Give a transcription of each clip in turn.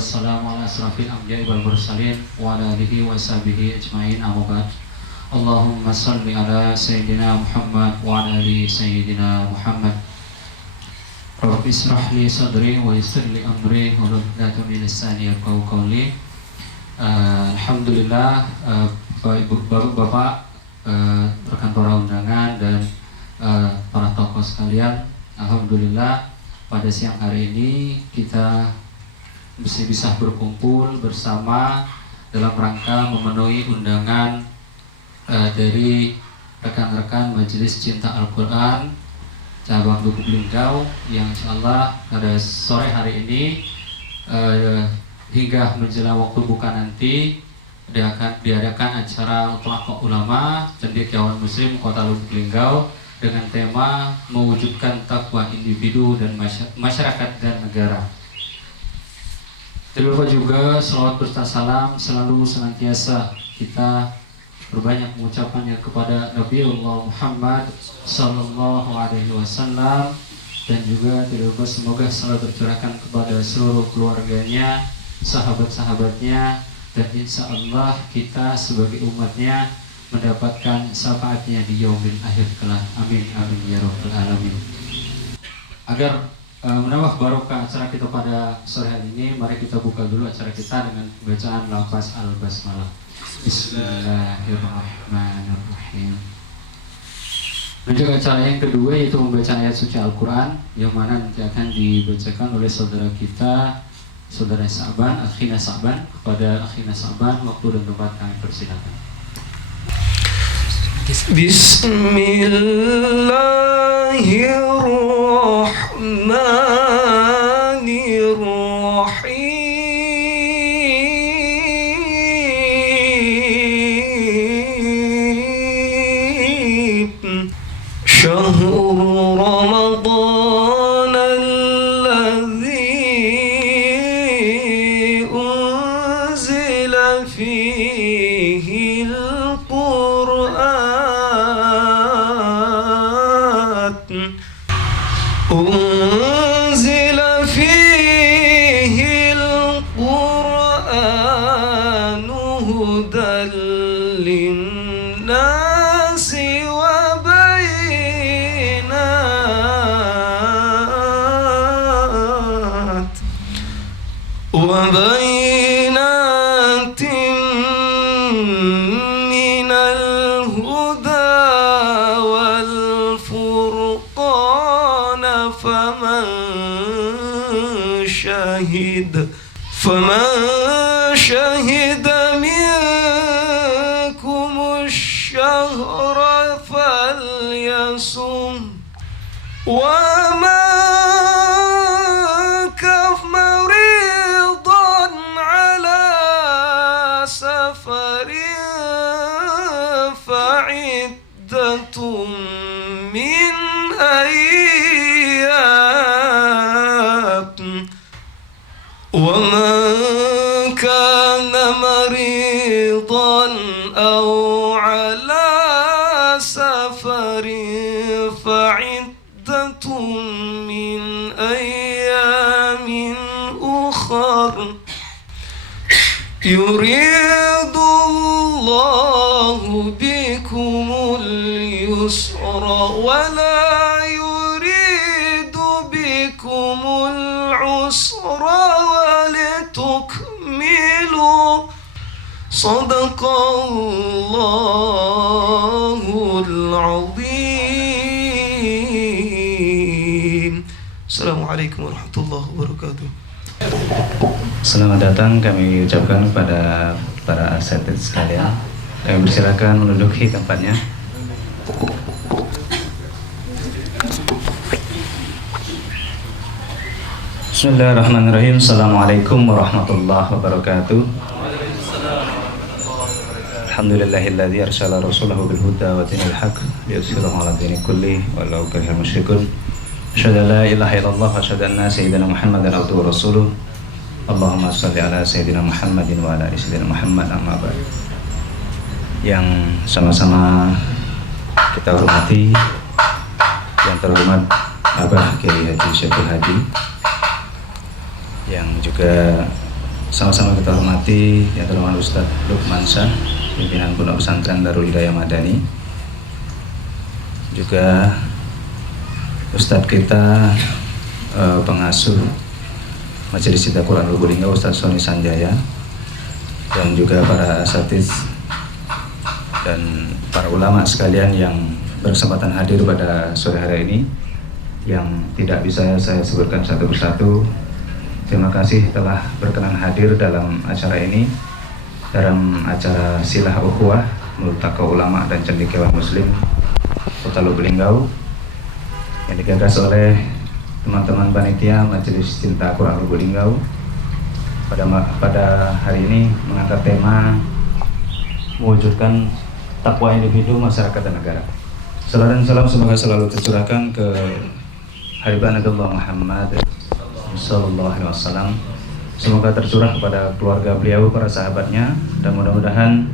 wassalamu ala asrafil anbiya'i wal mursalin wa ala alihi wa sahbihi ajma'in, amma ba'd. Allahumma salli ala sayyidina Muhammad wa ala ali sayyidina Muhammad. Rabbi israh li sadri wa yassir li amri wa hlul 'uqdatam min lisani yafqahu qawli. Alhamdulillah, Bapak, rekan para undangan dan para tokoh sekalian, alhamdulillah pada siang hari ini kita masih bisa berkumpul bersama dalam rangka memenuhi undangan dari rekan-rekan Majelis Cinta Al-Quran cabang Lubuk Linggau yang insyaallah pada sore hari ini hingga menjelang waktu buka nanti diadakan acara Thalaqah Ulama Cendekiawan Muslim Kota Lubuk Linggau dengan tema mewujudkan takwa individu dan masyarakat dan negara. Tidak lupa juga salawat berserta salam selalu senantiasa kita berbanyak mengucapkannya kepada Nabiullah Muhammad sallallahu alaihi wasallam, dan juga tidak lupa semoga selalu tercurahkan kepada seluruh keluarganya, sahabat-sahabatnya, dan insya Allah kita sebagai umatnya mendapatkan syafaatnya di yaumil akhir kelak. Amin amin ya rabbal alamin. Agar menambah barokah acara kita pada sore hari ini, mari kita buka dulu acara kita dengan bacaan lafaz al-basmalah. Bismillahirrahmanirrahim. Menuju acara yang kedua yaitu membaca ayat suci Al-Quran, yang mana nanti akan dibacakan oleh saudara kita, saudara Sa'ban, Akhina Sa'ban. Kepada Akhina Sa'ban, waktu dan tempat kami persilakan. Bismillahirrahmanirrahim. Syahrul Ramadan alladzi unzila fihi al-Qur'an unzila fihi al-Qur'an hudan lin-nasi wa وبينات من الهدى والفرقان فمن شهد منكم الشهر فليصم ومن من أيام ومن كان مريضا أو على سفر فعدة من أيام أخر يريد الله بكم اليسر ولا يريد بكم العسر ولتكملوا صدق الله العظيم. Assalamualaikum warahmatullahi wabarakatuh. Selamat datang kami ucapkan kepada para asatidz sekalian. Kami persilakan menduduki tempatnya. Bismillahirrahmanirrahim. Assalamualaikum warahmatullahi wabarakatuh. Alhamdulillahilladzi arsala rasulahu bil huda wa dinil haqq liyudhhirahu 'ala dini kulli walau karihal musyrikun. Asyhadu an la ilaha illallah wa asyhadu anna sayyidina Muhammadan abduhu wa rasuluh. Allahumma shalli ala sayyidina Muhammadin wa ala ali sayyidina Muhammad, amma ba'd. Yang sama-sama kita hormati, yang terhormat Abah Kiai Haji Syekhul Hadi, yang juga sama-sama kita hormati yang terhormat Ustadz Lukman Syah, pimpinan Pondok Pesantren Darul Hidayah Madani. Juga Ustadz kita pengasuh Majelis Cinta Quran Lubulingga, Ustadz Sony Sanjaya, dan juga para asatiz dan para ulama sekalian yang berkesempatan hadir pada sore hari ini, yang tidak bisa saya sebutkan satu persatu. Terima kasih telah berkenan hadir dalam acara ini, dalam acara Silah Ukhuwah Multaka Ulama dan Cendekiawan Muslim Kota Lubuk Linggau yang digagas oleh teman-teman panitia Majelis Cinta Quran Lubuk Linggau. Pada hari ini mengangkat tema mewujudkan takwa individu, masyarakat, dan negara. Salam dan salam semoga selalu tercurahkan ke Habibana Muhammad Sallallahu Alaihi Wasallam. Semoga tercurah kepada keluarga beliau, para sahabatnya, dan mudah-mudahan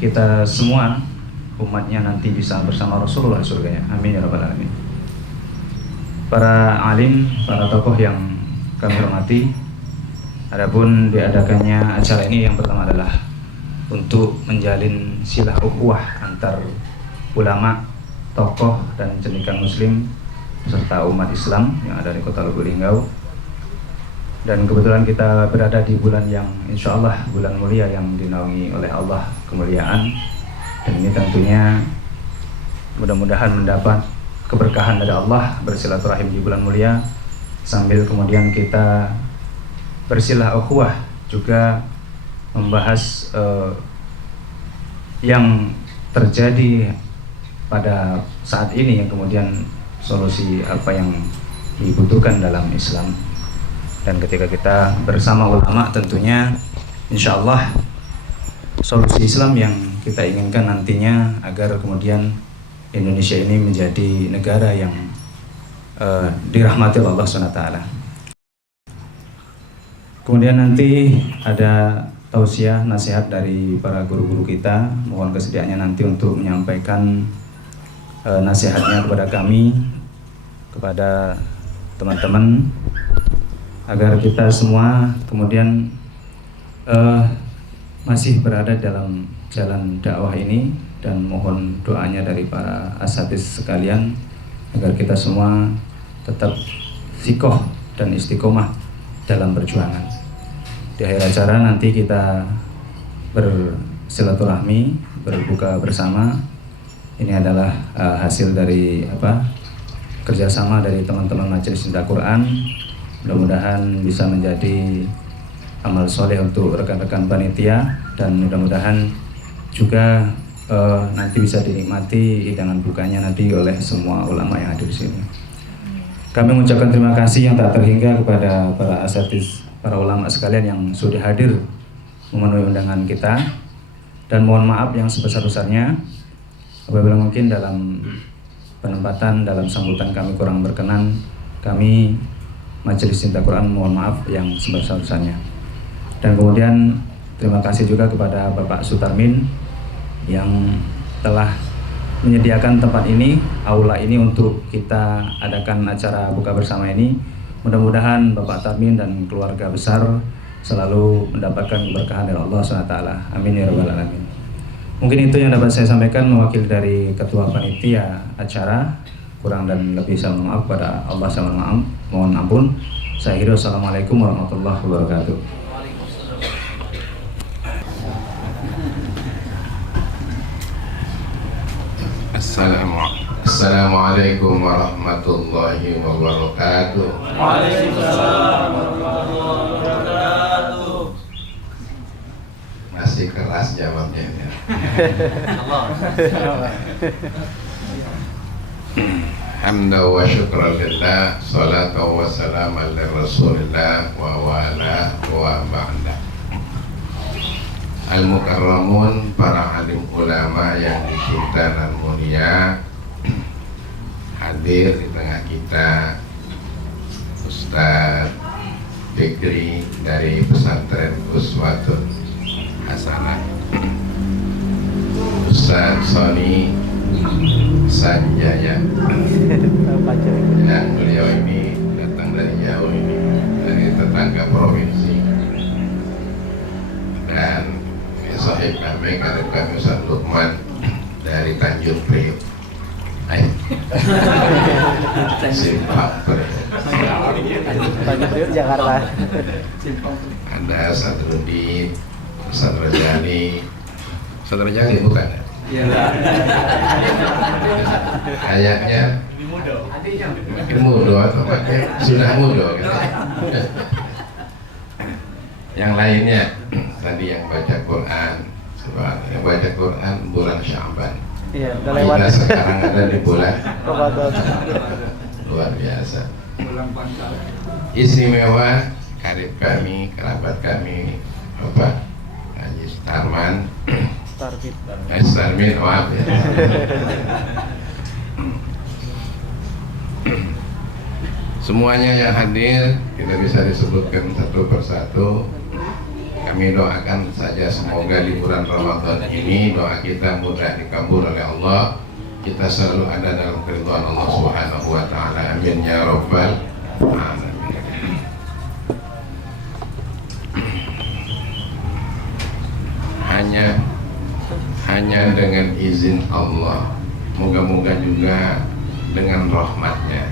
kita semua umatnya nanti bisa bersama Rasulullah di surganya. Amin ya rabbal alamin. Para alim, para tokoh yang kami hormati, adapun diadakannya acara ini yang pertama adalah untuk menjalin silah ukhuwah antar ulama, tokoh, dan cendekiawan Muslim serta umat Islam yang ada di Kota Lubuk Linggau. Dan kebetulan kita berada di bulan yang insya Allah bulan mulia yang dinaungi oleh Allah kemuliaan, dan ini tentunya mudah-mudahan mendapat keberkahan dari Allah bersilaturahim di bulan mulia, sambil kemudian kita bersilah ukhuwah juga membahas yang terjadi pada saat ini, yang kemudian solusi apa yang dibutuhkan dalam Islam. Dan ketika kita bersama ulama, tentunya insya Allah solusi Islam yang kita inginkan nantinya agar kemudian Indonesia ini menjadi negara yang dirahmati Allah SWT. Kemudian nanti ada tausiah nasihat dari para guru-guru kita. Mohon kesediaannya nanti untuk menyampaikan nasihatnya kepada kami, kepada teman-teman, agar kita semua kemudian masih berada dalam jalan dakwah ini, dan mohon doanya dari para asatiz sekalian agar kita semua tetap sikoh dan istiqomah dalam perjuangan. Di akhir acara nanti kita bersilaturahmi, berbuka bersama. Ini adalah hasil dari kerjasama dari teman-teman Majelis Cinta Quran. Mudah-mudahan bisa menjadi amal soleh untuk rekan-rekan panitia, dan mudah-mudahan juga nanti bisa dinikmati hidangan bukanya nanti oleh semua ulama yang hadir di sini. Kami mengucapkan terima kasih yang tak terhingga kepada para asatiz, para ulama sekalian yang sudah hadir memenuhi undangan kita, dan mohon maaf yang sebesar-besarnya apabila mungkin dalam penempatan, dalam sambutan kami kurang berkenan. Kami Majelis Cinta Quran mohon maaf yang sebesar-besarnya. Dan kemudian terima kasih juga kepada Bapak Sutarmin yang telah menyediakan tempat ini, aula ini, untuk kita adakan acara buka bersama ini. Mudah-mudahan Bapak Tarmin dan keluarga besar selalu mendapatkan keberkahan dari Allah SWT. Amin ya rabbal alamin. Mungkin itu yang dapat saya sampaikan mewakili dari Ketua Panitia acara. Kurang dan lebih saya mohon maaf pada Allah SWT. Mohon ampun. Saya akhiri, wassalamualaikum warahmatullahi wabarakatuh. Assalamualaikum warahmatullahi wabarakatuh. Waalaikumsalam warahmatullahi wabarakatuh. Masih keras jawabnya ya. Hamda wa syukran lillah, salatu wa salam ala rasulillah wa wala wa ba'da. Al-Mukarramun, para alim ulama yang dicinta dan mulia, hadir di tengah kita Ustadz Fikri dari pesantren Uswatun Hasanah, Ustadz Sony Sanjaya, dan beliau ini datang dari jauh ini, dari tetangga provinsi. baik karib kami Ustaz Lukman dari Tanjung Priok. Simpang Priok Jakarta. Ada Ustaz Rudi, Ustaz Rajani. Ustaz Rajani bukan ya? Iya. Kayaknya makin muda atau makin sudah muda gitu. Yang lainnya tadi yang baca Quran, yang baca Quran bulan Sya'ban. Iya, udah lewat. Kita sekarang ada di bulan Ramadan. luar biasa. Istimewa karib kami, kerabat kami, Bapak Haji Starman, Starmin, maaf ya. Semuanya yang hadir tidak bisa disebutkan satu persatu. Kami doakan saja semoga di bulan Ramadan ini doa kita mudah dikabul oleh Allah. Kita selalu ada dalam keridhaan Allah Subhanahu wa taala. Amin ya rabbal alamin. Hanya dengan izin Allah. Moga-moga juga dengan rahmatnya.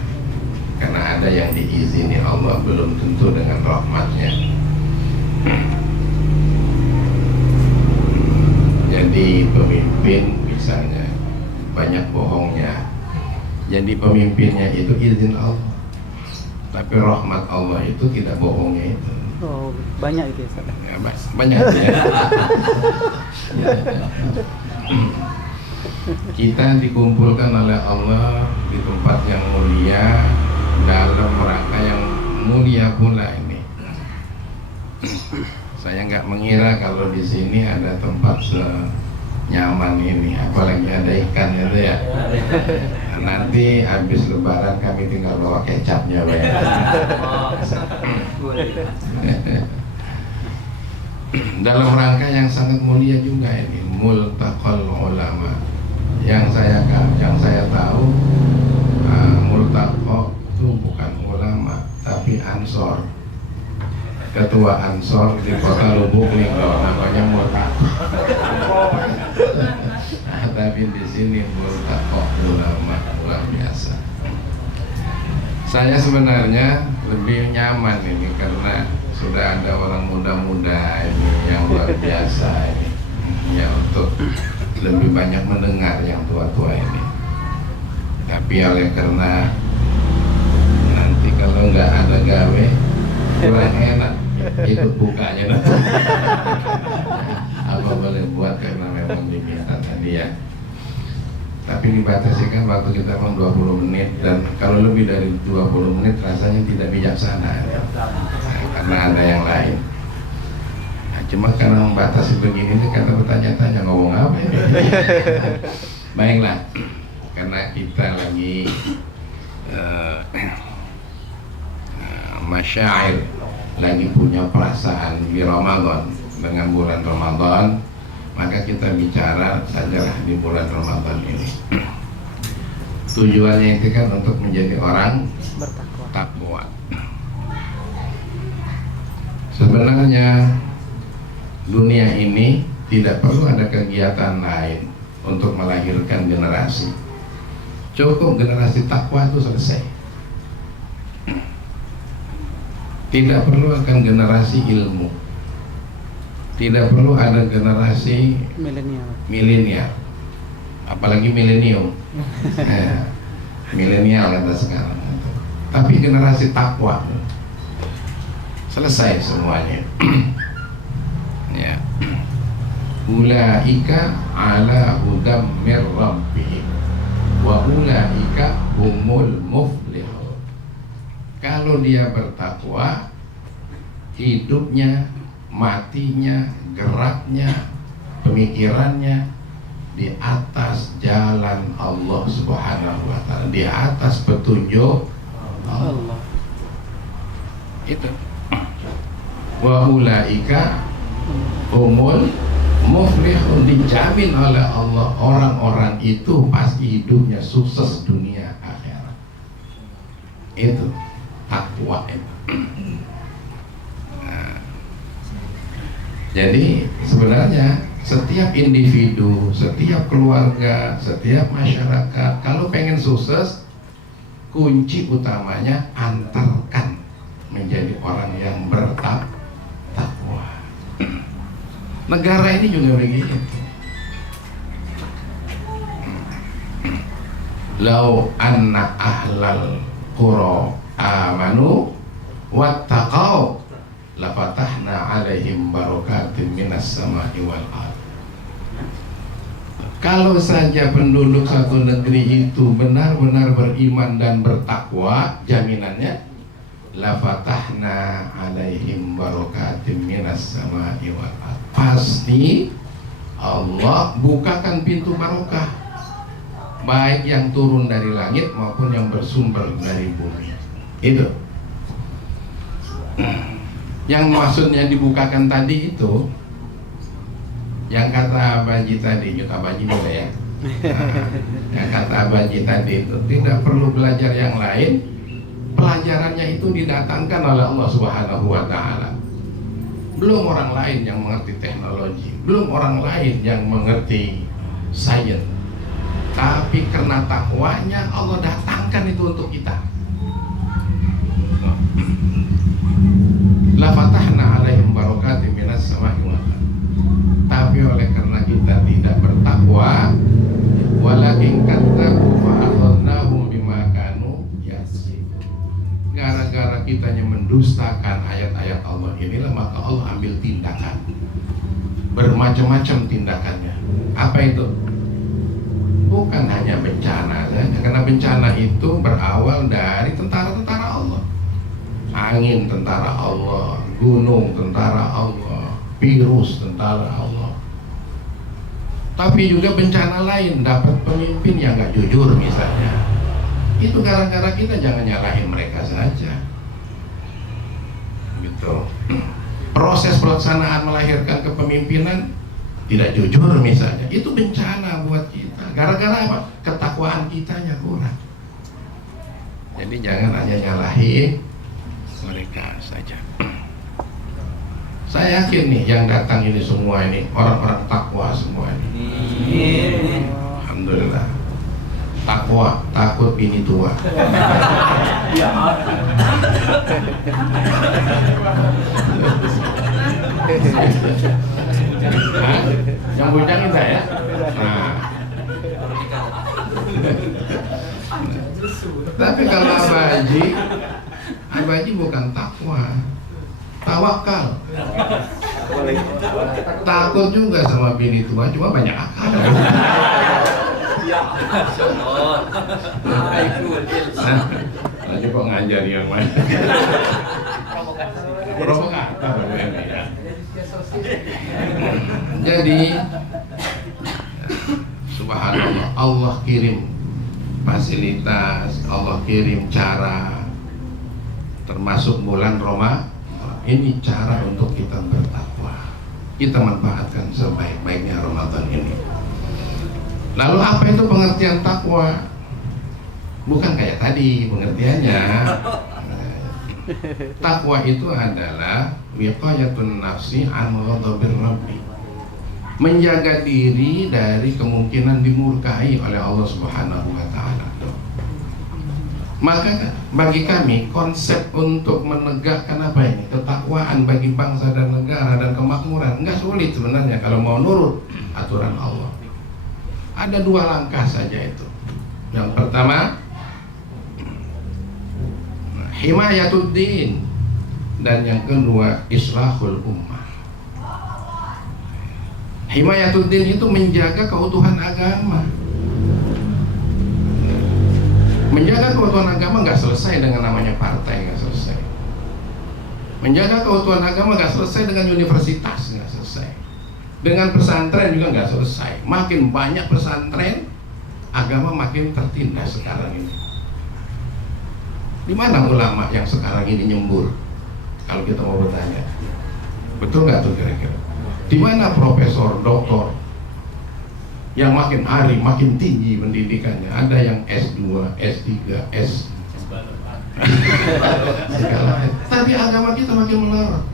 Karena ada yang diizini Allah belum tentu dengan rahmatnya. Jadi pemimpin misalnya banyak bohongnya. Jadi pemimpinnya itu izin Allah. Tapi rahmat Allah itu tidak bohongnya itu. Oh, banyak itu ya. Ya, banyak ya. Kita dikumpulkan oleh Allah di tempat yang mulia dalam rangka yang mulia pula ini. Saya nggak mengira kalau di sini ada tempat senyaman ini, apalagi ada ikan itu ya. Nanti habis Lebaran kami tinggal bawa kecapnya, Pak. Dalam rangka yang sangat mulia juga ini, multaqal ulama. Yang saya tahu, multaqa itu bukan ulama, tapi ansor. Ketua Ansor di Kota Lubuk Linggau namanya Multaqa. Tapi di sini Multaqa ulama luar biasa. Saya sebenarnya lebih nyaman ini karena sudah ada orang muda-muda ini yang luar biasa ini, ya untuk lebih banyak mendengar yang tua-tua ini. Tapi oleh karena nanti kalau nggak ada gawe kurang enak ikut bukanya nanti. Apa boleh buat karena memang diminta tadi ya. Tapi dibatasi kan waktu kita memang 20 menit dan kalau lebih dari 20 menit rasanya tidak bijaksana ya. Karena ada yang lain. Nah, cuma karena membatasi begini ini karena bertanya-tanya ngomong apa ini. Baiklah, karena kita lagi masyair, lagi punya perasaan di Ramadan dengan bulan Ramadan, maka kita bicara sajalah di bulan Ramadan ini. Tujuannya itu kan untuk menjadi orang bertakwa. Sebenarnya dunia ini tidak perlu ada kegiatan lain untuk melahirkan generasi. Cukup generasi takwa itu selesai. Tidak perlu akan generasi ilmu. Tidak perlu ada generasi milenial. Apalagi milenium. Milenial kata sekarang. Tapi generasi takwa. Selesai semuanya. Ya. Ulaika ala hudam mir rabbihim wa ulaika humul muflihun. Kalau dia bertakwa, hidupnya, matinya, geraknya, pemikirannya di atas jalan Allah Subhanahu wa taala, di atas petunjuk Allah. Itu. Wa ulaika humul muflihun, dijamin oleh Allah orang-orang itu pasti hidupnya sukses dunia akhirat. Itu takwa itu. Nah, jadi sebenarnya setiap individu, setiap keluarga, setiap masyarakat kalau pengen sukses, kunci utamanya antarkan menjadi orang yang bertakwa. Negara ini juga begitu. Lau anna ahlal qura amanu wattaqau lafatahna alaihim barakatim minas sama'i wal ardh. Kalau saja penduduk satu negeri itu benar-benar beriman dan bertakwa, jaminannya lafatahna alaihim barakatim minas sama'i wal ardh. Pasti Allah bukakan pintu barokah, baik yang turun dari langit maupun yang bersumber dari bumi. Itu yang maksudnya dibukakan tadi itu, yang kata Abaji tadi, Abaji boleh ya. Yang kata Abaji tadi itu tidak perlu belajar yang lain, pelajarannya itu didatangkan oleh Allah Subhanahu wa Ta'ala. Belum orang lain yang mengerti teknologi, belum orang lain yang mengerti sains, tapi karena takwanya Allah datangkan itu untuk kita. La fatahna alaihim barakatim minas sama'i wal ardh. Tapi oleh karena kita tidak bertakwa, walakin kadzabu fa akhadnahum bima kanu yaksibun. Gara-gara kitanya mendustakan ayat-ayat Allah inilah, maka Allah ambil tindakan. Bermacam-macam tindakannya. Apa itu? Bukan hanya bencana saja, karena bencana itu berawal dari tentara-tentara Allah. Angin tentara Allah, gunung tentara Allah, virus tentara Allah. Tapi juga bencana lain, dapat pemimpin yang gak jujur misalnya. Itu gara-gara kita, jangan nyalahin mereka saja. Gitu. Proses pelaksanaan melahirkan kepemimpinan tidak jujur misalnya, itu bencana buat kita. Gara-gara apa? Ketakwaan kitanya kurang. Jadi jangan hanya nyalahin mereka saja. Saya yakin nih yang datang ini semua ini orang-orang takwa semua ini. Alhamdulillah. Takwa, takut bini tua. Yang bujangin saya? Nah. Tapi kalau Abaji bukan takwa, tawakal. Takut juga sama bini tua, cuma banyak akal. Lagi kok ngajar yang mana? Provokator ya. Jadi subhanallah, Allah kirim fasilitas, Allah kirim cara, termasuk bulan Ramadan. Ini cara untuk kita bertakwa. Kita manfaatkan sebaik-baiknya Ramadan ini. Lalu apa itu pengertian takwa? Bukan kayak tadi pengertiannya. Takwa itu adalah wiqayatun nafsi an ghadabil rabbi. Menjaga diri dari kemungkinan dimurkai oleh Allah Subhanahu wa Ta'ala. Maka bagi kami konsep untuk menegakkan apa ini? Ketakwaan bagi bangsa dan negara dan kemakmuran enggak sulit sebenarnya kalau mau nurut aturan Allah. Ada dua langkah saja itu. Yang pertama, himayatuddin, dan yang kedua islahul ummah. Himayatuddin itu menjaga keutuhan agama. Menjaga keutuhan agama nggak selesai dengan namanya partai, nggak selesai. Menjaga keutuhan agama nggak selesai dengan universitas, nggak selesai. Dengan pesantren juga nggak selesai. Makin banyak pesantren, agama makin tertindas sekarang ini. Di mana ulama yang sekarang ini nyembur? Kalau kita mau bertanya, betul nggak tuh kira-kira? Di mana profesor, doktor yang makin hari makin tinggi pendidikannya? Ada yang S2, S3, S segala. Tapi agama kita makin melorot.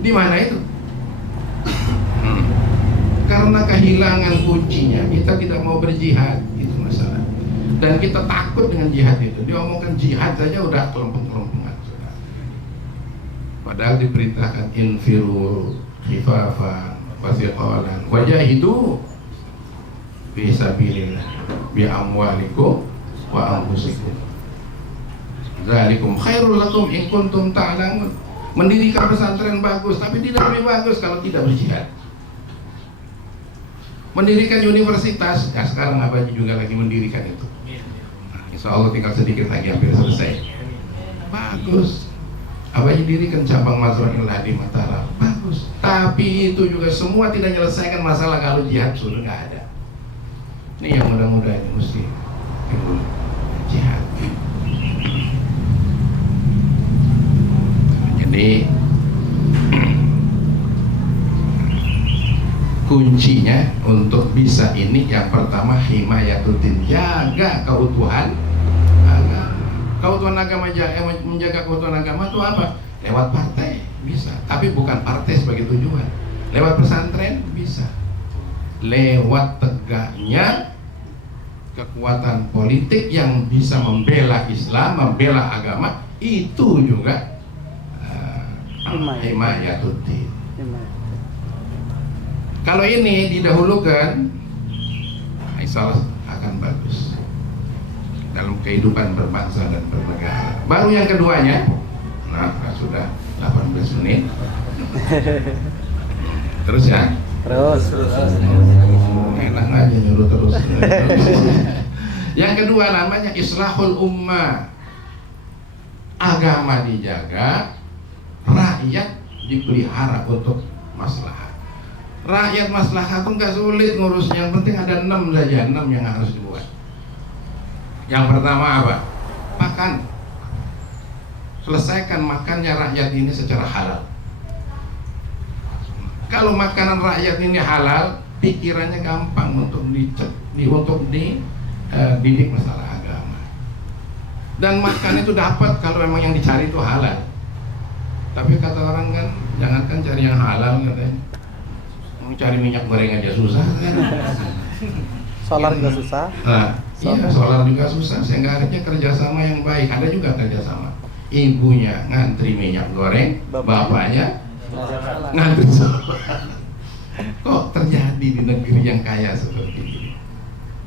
Di mana itu? Karena karena kehilangan kuncinya kita tidak mau berjihad, itu masalah. Dan kita takut dengan jihad itu. Diomongkan jihad saja udah kelempeng-kelempengan. Padahal diperintahkan infiru khifafan wa thiqalan wajahidu fi sabilillah bi amwalikum wa anfusikum. Zalikum khairul lakum in kuntum ta'lamun. Mendirikan pesantren bagus, tapi tidak lebih bagus kalau tidak berjihad. Mendirikan universitas, ya sekarang Abaji juga lagi mendirikan itu. Nah, insya Allah tinggal sedikit lagi hampir selesai. Bagus. Abaji dirikan cabang Mazra'illah di Mataram, bagus. Tapi itu juga semua tidak menyelesaikan masalah kalau jihad sudah nggak ada. Ini yang mudah-mudahan ini mesti jihad. Jadi kuncinya untuk bisa ini yang pertama himayatuddin, jaga keutuhan agama. Keutuhan agama, menjaga keutuhan agama itu apa? Lewat partai bisa, tapi bukan partai sebagai tujuan. Lewat pesantren bisa. Lewat tegaknya kekuatan politik yang bisa membela Islam, membela agama, itu juga himayatuddin. Kalau ini didahulukan, insya Allah akan bagus dalam kehidupan berbangsa dan bernegara. Baru yang keduanya, nah sudah 18 menit. Terus ya? Terus. Enak aja nyuruh terus. Yang kedua namanya islahul ummah. Agama dijaga, rakyat dipelihara untuk maslahat. Rakyat maslahat itu nggak sulit ngurusnya, yang penting ada 6 saja, 6 yang harus dibuat. Yang pertama apa? Makan. Selesaikan makannya rakyat ini secara halal. Kalau makanan rakyat ini halal, pikirannya gampang untuk dididik masalah agama. Dan makan itu dapat kalau memang yang dicari itu halal. Tapi kata orang kan, jangankan cari yang halal katanya. Cari minyak goreng aja susah kan? Solar juga susah. Nah, iya, solar juga susah. Sehingga harusnya kerjasama yang baik. Ada juga kerjasama. Ibunya ngantri minyak goreng, bapaknya ngantri solar. Kok terjadi di negeri yang kaya seperti ini?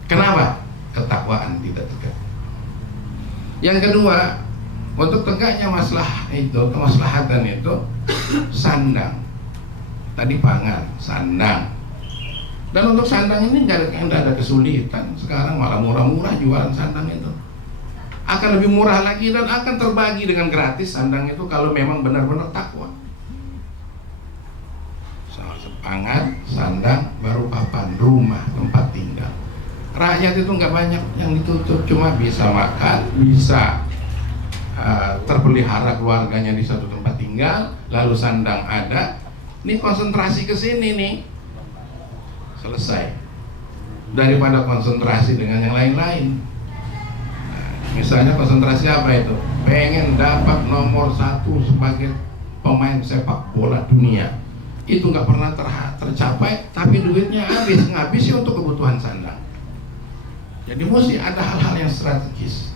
Kenapa? Ketakwaan tidak tegak. Yang kedua, untuk tegaknya masalah itu, kemaslahatan itu, sandang. Tadi pangan, sandang. Dan untuk sandang ini nggak ada kesulitan. Sekarang malah murah-murah jualan sandang itu. Akan lebih murah lagi dan akan terbagi dengan gratis sandang itu kalau memang benar-benar takwa. Soal pangan, sandang, baru papan, rumah, tempat tinggal. Rakyat itu nggak banyak yang ditutup, cuma bisa makan, bisa terpelihara keluarganya di satu tempat tinggal, lalu sandang ada. Ini konsentrasi ke sini nih, selesai. Daripada konsentrasi dengan yang lain-lain. Nah, misalnya konsentrasi apa itu? Pengen dapat nomor 1 sebagai pemain sepak bola dunia. Itu nggak pernah tercapai, tapi duitnya habis, ngabisnya untuk kebutuhan sandang. Jadi mesti ada hal-hal yang strategis.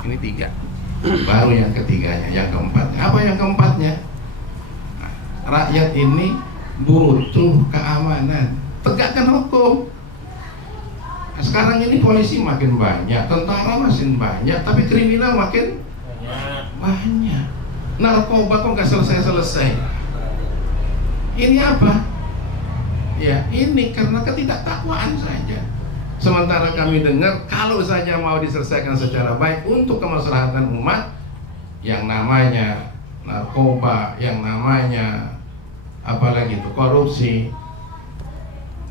Ini 3. Baru yang ketiganya, yang keempatnya. Apa yang keempatnya? Rakyat ini butuh keamanan, tegakkan hukum. Nah, sekarang ini polisi makin banyak, tentara makin banyak, tapi kriminal makin banyak. Narkoba kok nggak selesai-selesai. Ini apa? Ya ini karena ketidaktakwaan saja. Sementara kami dengar kalau saja mau diselesaikan secara baik untuk kemaslahatan umat, yang namanya narkoba, yang namanya apalagi itu korupsi,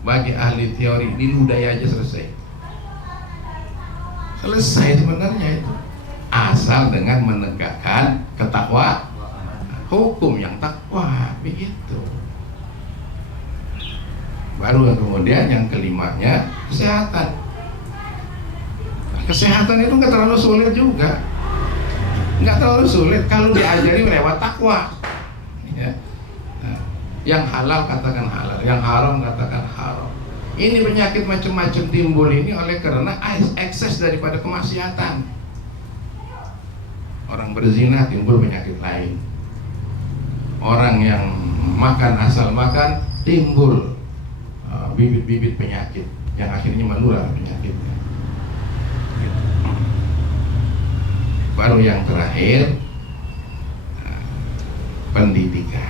bagi ahli teori diludai aja selesai sebenarnya itu, asal dengan menegakkan ketakwa, hukum yang takwa, begitu. Baru kemudian yang kelimanya kesehatan. Kesehatan itu nggak terlalu sulit juga, nggak terlalu sulit kalau diajari lewat takwa. Ya. Yang halal katakan halal, yang haram katakan haram. Ini penyakit macam-macam timbul ini oleh karena ekses daripada kemaksiatan. Orang berzina timbul penyakit lain. Orang yang makan asal makan timbul bibit-bibit penyakit yang akhirnya menular penyakitnya. Baru yang terakhir, pendidikan.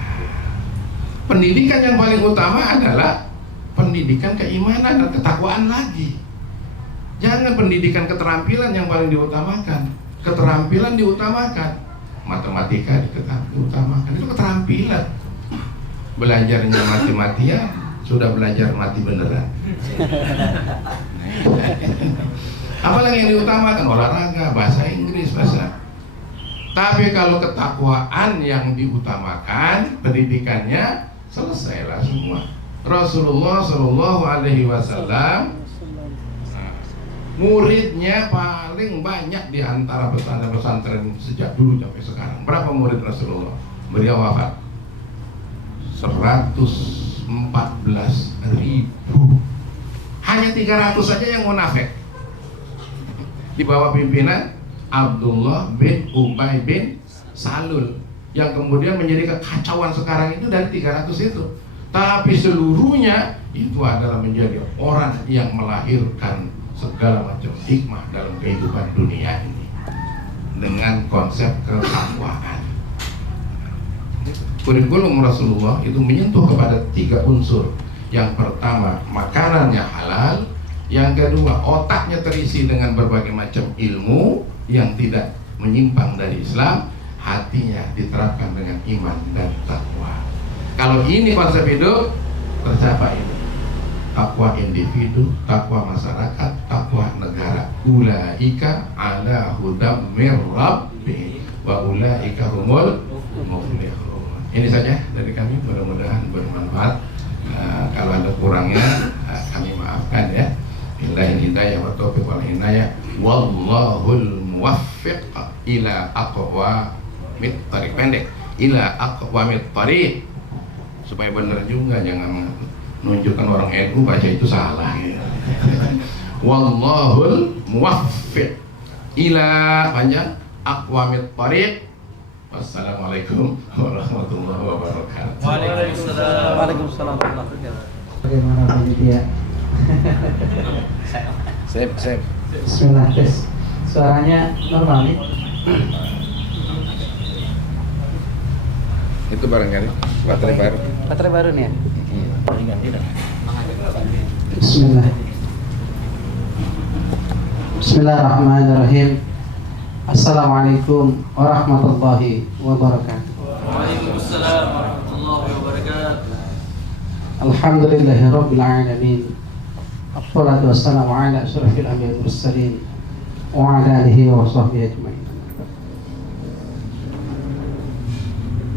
Pendidikan yang paling utama adalah pendidikan keimanan dan ketakwaan lagi. Jangan pendidikan keterampilan yang paling diutamakan. Keterampilan diutamakan, matematika diutamakan, itu keterampilan. Belajarnya mati-matian, sudah belajar mati beneran. Apalagi yang diutamakan, olahraga, bahasa Inggris, bahasa. Tapi kalau ketakwaan yang diutamakan, pendidikannya selesailah semua. Rasulullah Shallallahu Alaihi Wasallam muridnya paling banyak di antara pesantren-pesantren sejak dulu sampai sekarang. Berapa murid Rasulullah? Beliau wafat 114.000. Hanya 300 saja yang munafik. Di bawah pimpinan Abdullah bin Ubay bin Salul, yang kemudian menjadi kekacauan sekarang itu dari 300 itu. Tapi seluruhnya itu adalah menjadi orang yang melahirkan segala macam hikmah dalam kehidupan dunia ini dengan konsep ketakwaan. Kurikulum Rasulullah itu menyentuh kepada 3 unsur. Yang pertama, makanannya halal. Yang kedua, otaknya terisi dengan berbagai macam ilmu yang tidak menyimpang dari Islam. Hatinya diterapkan dengan iman dan takwa. Kalau ini konsep hidup, tercapai ini. Takwa individu, takwa masyarakat, takwa negara. Ulaika ala hudam mir rabbi wa ulaika humul muflihun. Ini saja dari kami, mudah-mudahan bermanfaat. Kalau ada kurangnya kami maafkan ya. Billahil hidayah wa taufiq wal hinayah. Wallahul muwaffiq ila aqwamit thariq. Pendek. Ila aqwamit thariq. Supaya benar juga, jangan menunjukkan orang NU baca itu salah ya. Wallahul muwaffiq ila panjang aqwamit thariq. Wassalamualaikum warahmatullahi wabarakatuh. Waalaikumsalam. Waalaikumsalam warahmatullahi wabarakatuh. Bagaimana panitia? Sip. Bismillah, tes. Suaranya normal nih? Itu barangkali baterai baru. Baterai baru nih ya? Bismillah. Bismillahirrahmanirrahim. Assalamualaikum warahmatullahi wabarakatuh. Waalaikumsalam warahmatullahi wabarakatuh. Alhamdulillahirabbil alamin. Assalatu wassalamu ala asyrafil anbiya'i wal mursalin wa ala alihi wa sahbihi ajmain.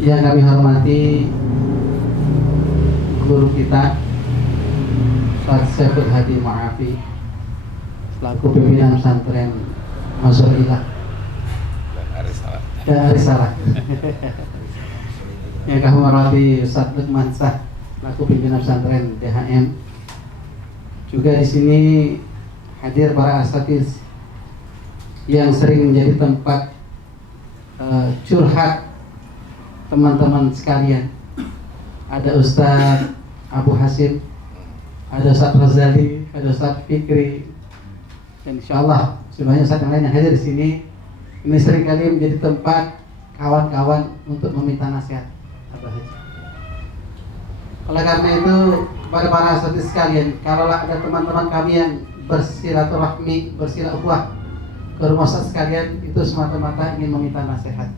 Yang kami hormati guru kita Ustaz Saiful Hadi Ma'afi selaku pimpinan pesantren Mazhar-Ilah dan Arisalah. Yang kami hormati Ustaz Lukman Shah selaku pimpinan pesantren DHM. Juga di sini hadir para asatiz yang sering menjadi tempat curhat teman-teman sekalian. Ada Ustaz Abu Hasim, ada Ustaz Razali, ada Ustaz Fikri, dan insyaallah sebanyak Ustaz yang lain yang hadir di sini. Ini seringkali menjadi tempat kawan-kawan untuk meminta nasihat. Oleh karena itu, kepada para asatiz sekalian, kalau ada teman-teman kami yang bersilaturahmi, bersilaturahmi ke rumah Ustaz sekalian, itu semata-mata ingin meminta nasihat.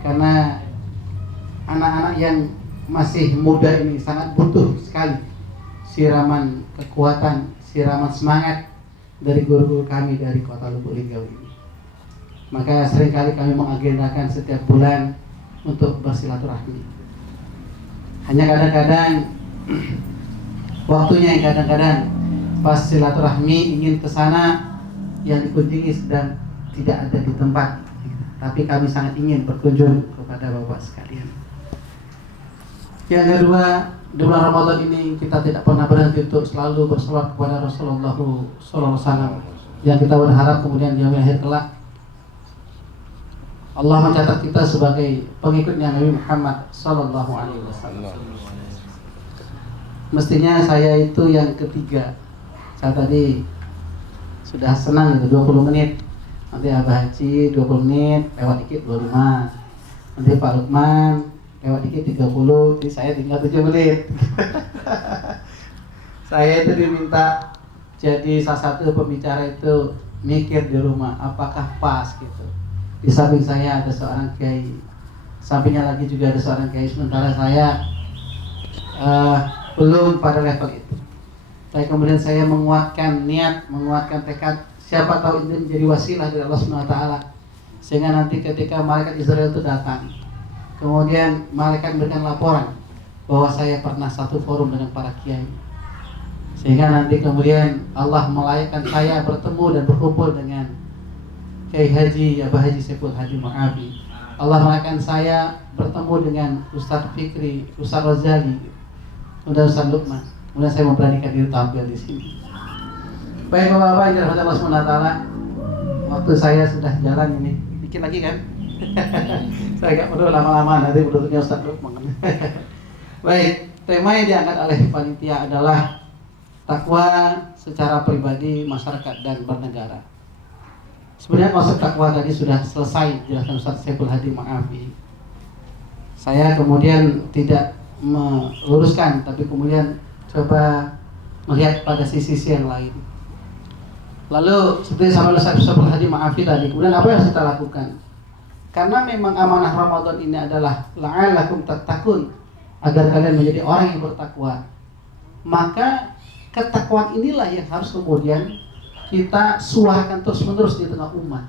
Karena anak-anak yang masih muda ini sangat butuh sekali siraman kekuatan, siraman semangat dari guru-guru kami dari Kota Lubuk Linggau ini. Maka seringkali kami mengagendakan setiap bulan untuk bersilaturahmi. Hanya kadang-kadang waktunya yang kadang-kadang pas silaturahmi ingin ke sana, yang dikunjungi sedang tidak ada di tempat. Tapi kami sangat ingin berkunjung kepada Bapak sekalian. Yang kedua, di bulan Ramadan ini kita tidak pernah berhenti untuk selalu berselawat kepada Rasulullah SAW, yang kita berharap kemudian di akhir kelak Allah mencatat kita sebagai pengikutnya Nabi Muhammad Sallallahu Alaihi Wasallam. Mestinya saya itu yang ketiga. Saya tadi sudah senang itu 20 menit. Nanti Abah Haji 20 menit, lewat dikit 25. Nanti Pak Lukman lewat dikit 30. Jadi saya tinggal 7 menit. Saya itu diminta jadi salah satu pembicara itu mikir di rumah apakah pas gitu. Di samping saya ada seorang kiai, sampingnya lagi juga ada seorang kiai, sementara saya belum pada level itu. Tapi kemudian saya menguatkan niat, menguatkan tekad, siapa tahu ini menjadi wasilah dari Allah SWT, sehingga nanti ketika malaikat Israel itu datang, kemudian malaikat memberikan laporan bahwa saya pernah satu forum dengan para kiai, sehingga nanti kemudian Allah melayakkan saya bertemu dan berkumpul dengan Kiai Haji Abah Haji Saiful Hadi Mu'abi. Allah melayakkan saya bertemu dengan Ustadz Fikri, Ustadz Rozali, dan Ustadz Lukman. Kemudian saya memberanikan diri tampil di sini. Baik Bapak-bapak yang dirahmati Allah SWT, waktu saya sudah jalan ini, dikit lagi kan? Saya gak perlu lama-lama, nanti berduduknya Ustadz Lukman. Baik, tema yang diangkat oleh panitia adalah takwa secara pribadi, masyarakat, dan bernegara. Sebenarnya konsep takwa tadi sudah selesai dijelaskan Ustaz Saiful Hadi Mu'afi. Saya kemudian tidak meluruskan, tapi kemudian coba melihat pada sisi-sisi yang lain. Lalu seperti sama Ustaz Saiful Hadi Mu'afi tadi, kemudian apa yang kita lakukan? Karena memang amanah Ramadan ini adalah la'allakum tattaqun, agar kalian menjadi orang yang bertakwa. Maka ketakwaan inilah yang harus kemudian kita suarakan terus-menerus di tengah umat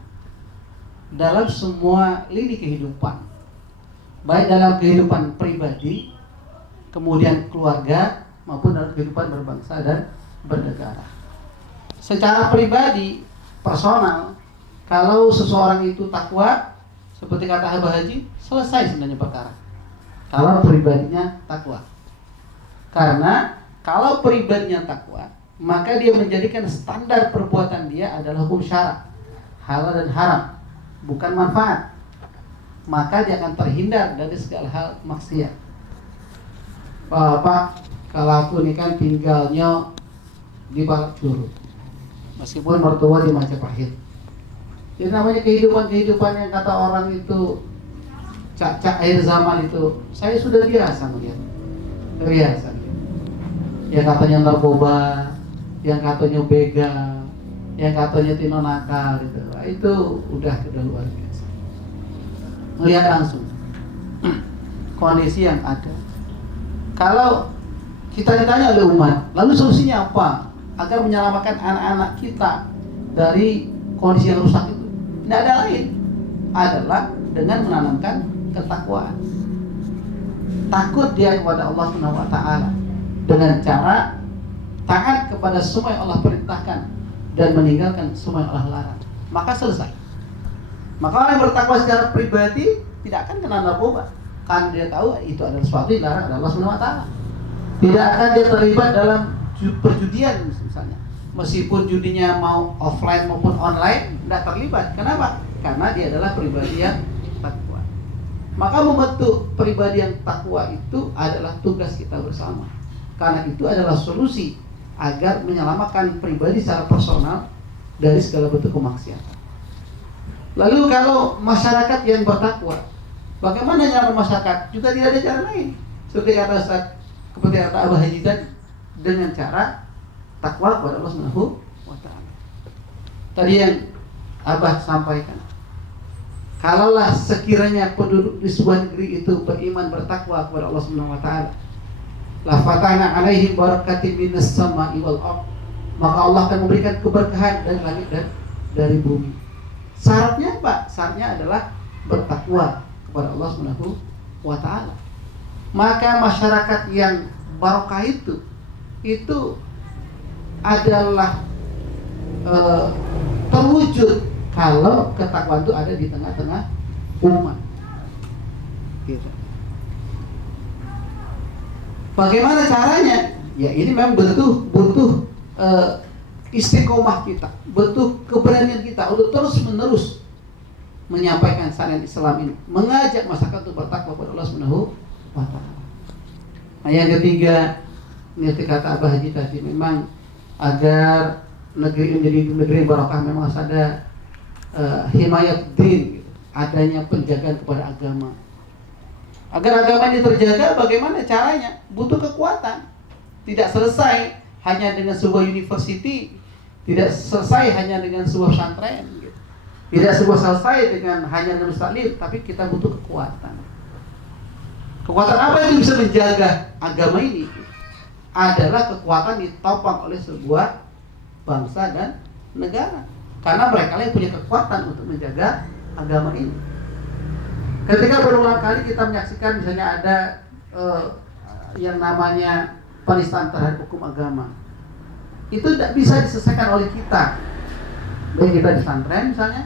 dalam semua lini kehidupan, baik dalam kehidupan pribadi, kemudian keluarga, maupun dalam kehidupan berbangsa dan bernegara. Secara pribadi, personal, kalau seseorang itu takwa, seperti kata Abah Haji, selesai sebenarnya perkara. Kalau pribadinya takwa, karena kalau pribadinya takwa, maka dia menjadikan standar perbuatan dia adalah hukum syarak, halal dan haram, bukan manfaat. Maka dia akan terhindar dari segala hal maksiat. Bapak, kalau aku ini kan tinggalnya di Barat Curug, meskipun mertua di Majapahit. Jadi namanya kehidupan yang kata orang itu cak-cak air zaman itu, saya sudah biasa melihat, biasa. Yang katanya narkoba, yang katanya begal, yang katanya tino nakal gitu. Itu udah luar biasa. Melihat langsung kondisi yang ada. Kalau kita ditanya oleh umat, lalu solusinya apa agar menyelamatkan anak-anak kita dari kondisi yang rusak itu? Tidak ada lain, adalah dengan menanamkan ketakwaan. Takut dia kepada Allah Subhanahu wa taala dengan cara taat kepada semua yang Allah perintahkan dan meninggalkan semua yang Allah larang, maka selesai. Maka orang yang bertakwa secara pribadi tidak akan kena narkoba, karena dia tahu itu adalah sesuatu yang dilarang oleh Allah Subhanahu wa taala. Tidak akan dia terlibat dalam perjudian misalnya, meskipun judinya mau offline maupun online, tidak terlibat. Kenapa? Karena dia adalah pribadi yang takwa. Maka membentuk pribadi yang takwa itu adalah tugas kita bersama, karena itu adalah solusi agar menyelamatkan pribadi secara personal dari segala bentuk kemaksiatan. Lalu kalau masyarakat yang bertakwa, bagaimana cara masyarakat? Juga tidak ada cara lain. Seperti kata Ustaz, seperti kata Abah Haji tadi, dengan cara takwa kepada Allah Subhanahu wa taala. Tadi yang Abah sampaikan, kalaulah sekiranya penduduk di sebuah negeri itu beriman bertakwa kepada Allah Subhanahu wa taala, la fatana alaihim barakatin minas sama'i wal ardh, maka Allah akan memberikan keberkahan dari langit dan dari bumi. Syaratnya apa? Syaratnya adalah bertakwa kepada Allah Subhanahu wa taala. Maka masyarakat yang barokah itu adalah terwujud kalau ketakwaan itu ada di tengah-tengah umat. Gitu. Bagaimana caranya? Ya ini memang butuh istiqomah kita, butuh keberanian kita untuk terus-menerus menyampaikan syariat Islam ini, mengajak masyarakat untuk bertakwa kepada Allah Subhanahu wa taala. Nah, yang ketiga, ini kata Abah Haji tadi, memang agar negeri ini menjadi negeri yang barokah memang harus ada himayat din, gitu. Adanya penjagaan kepada agama. Agar agama ini terjaga, bagaimana caranya? Butuh kekuatan. Tidak selesai hanya dengan sebuah university, tidak selesai hanya dengan sebuah pesantren, gitu. Tidak selesai dengan hanya dengan taklim, tapi kita butuh kekuatan. Kekuatan apa yang bisa menjaga agama ini? Adalah kekuatan ditopang oleh sebuah bangsa dan negara. Karena mereka yang punya kekuatan untuk menjaga agama ini. Ketika berulang kali kita menyaksikan misalnya ada yang namanya penistaan terhadap hukum agama, itu tidak bisa diselesaikan oleh kita. Baik kita di pesantren misalnya,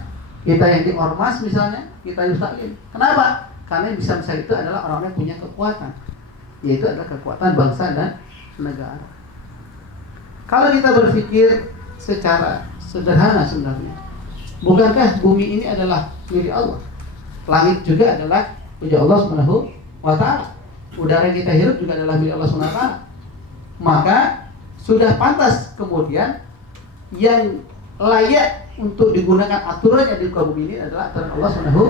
kita yang di ormas misalnya, kita yang taklim. Kenapa? Karena yang bisa itu adalah orang yang punya kekuatan, yaitu adalah kekuatan bangsa dan negara. Kalau kita berpikir secara sederhana sebenarnya, bukankah bumi ini adalah milik Allah? Langit juga adalah milik Allah Subhanahu wa taala. Udara yang kita hirup juga adalah milik Allah Subhanahu wa taala. Maka sudah pantas kemudian yang layak untuk digunakan aturan yang di muka bumi ini adalah aturan Allah Subhanahu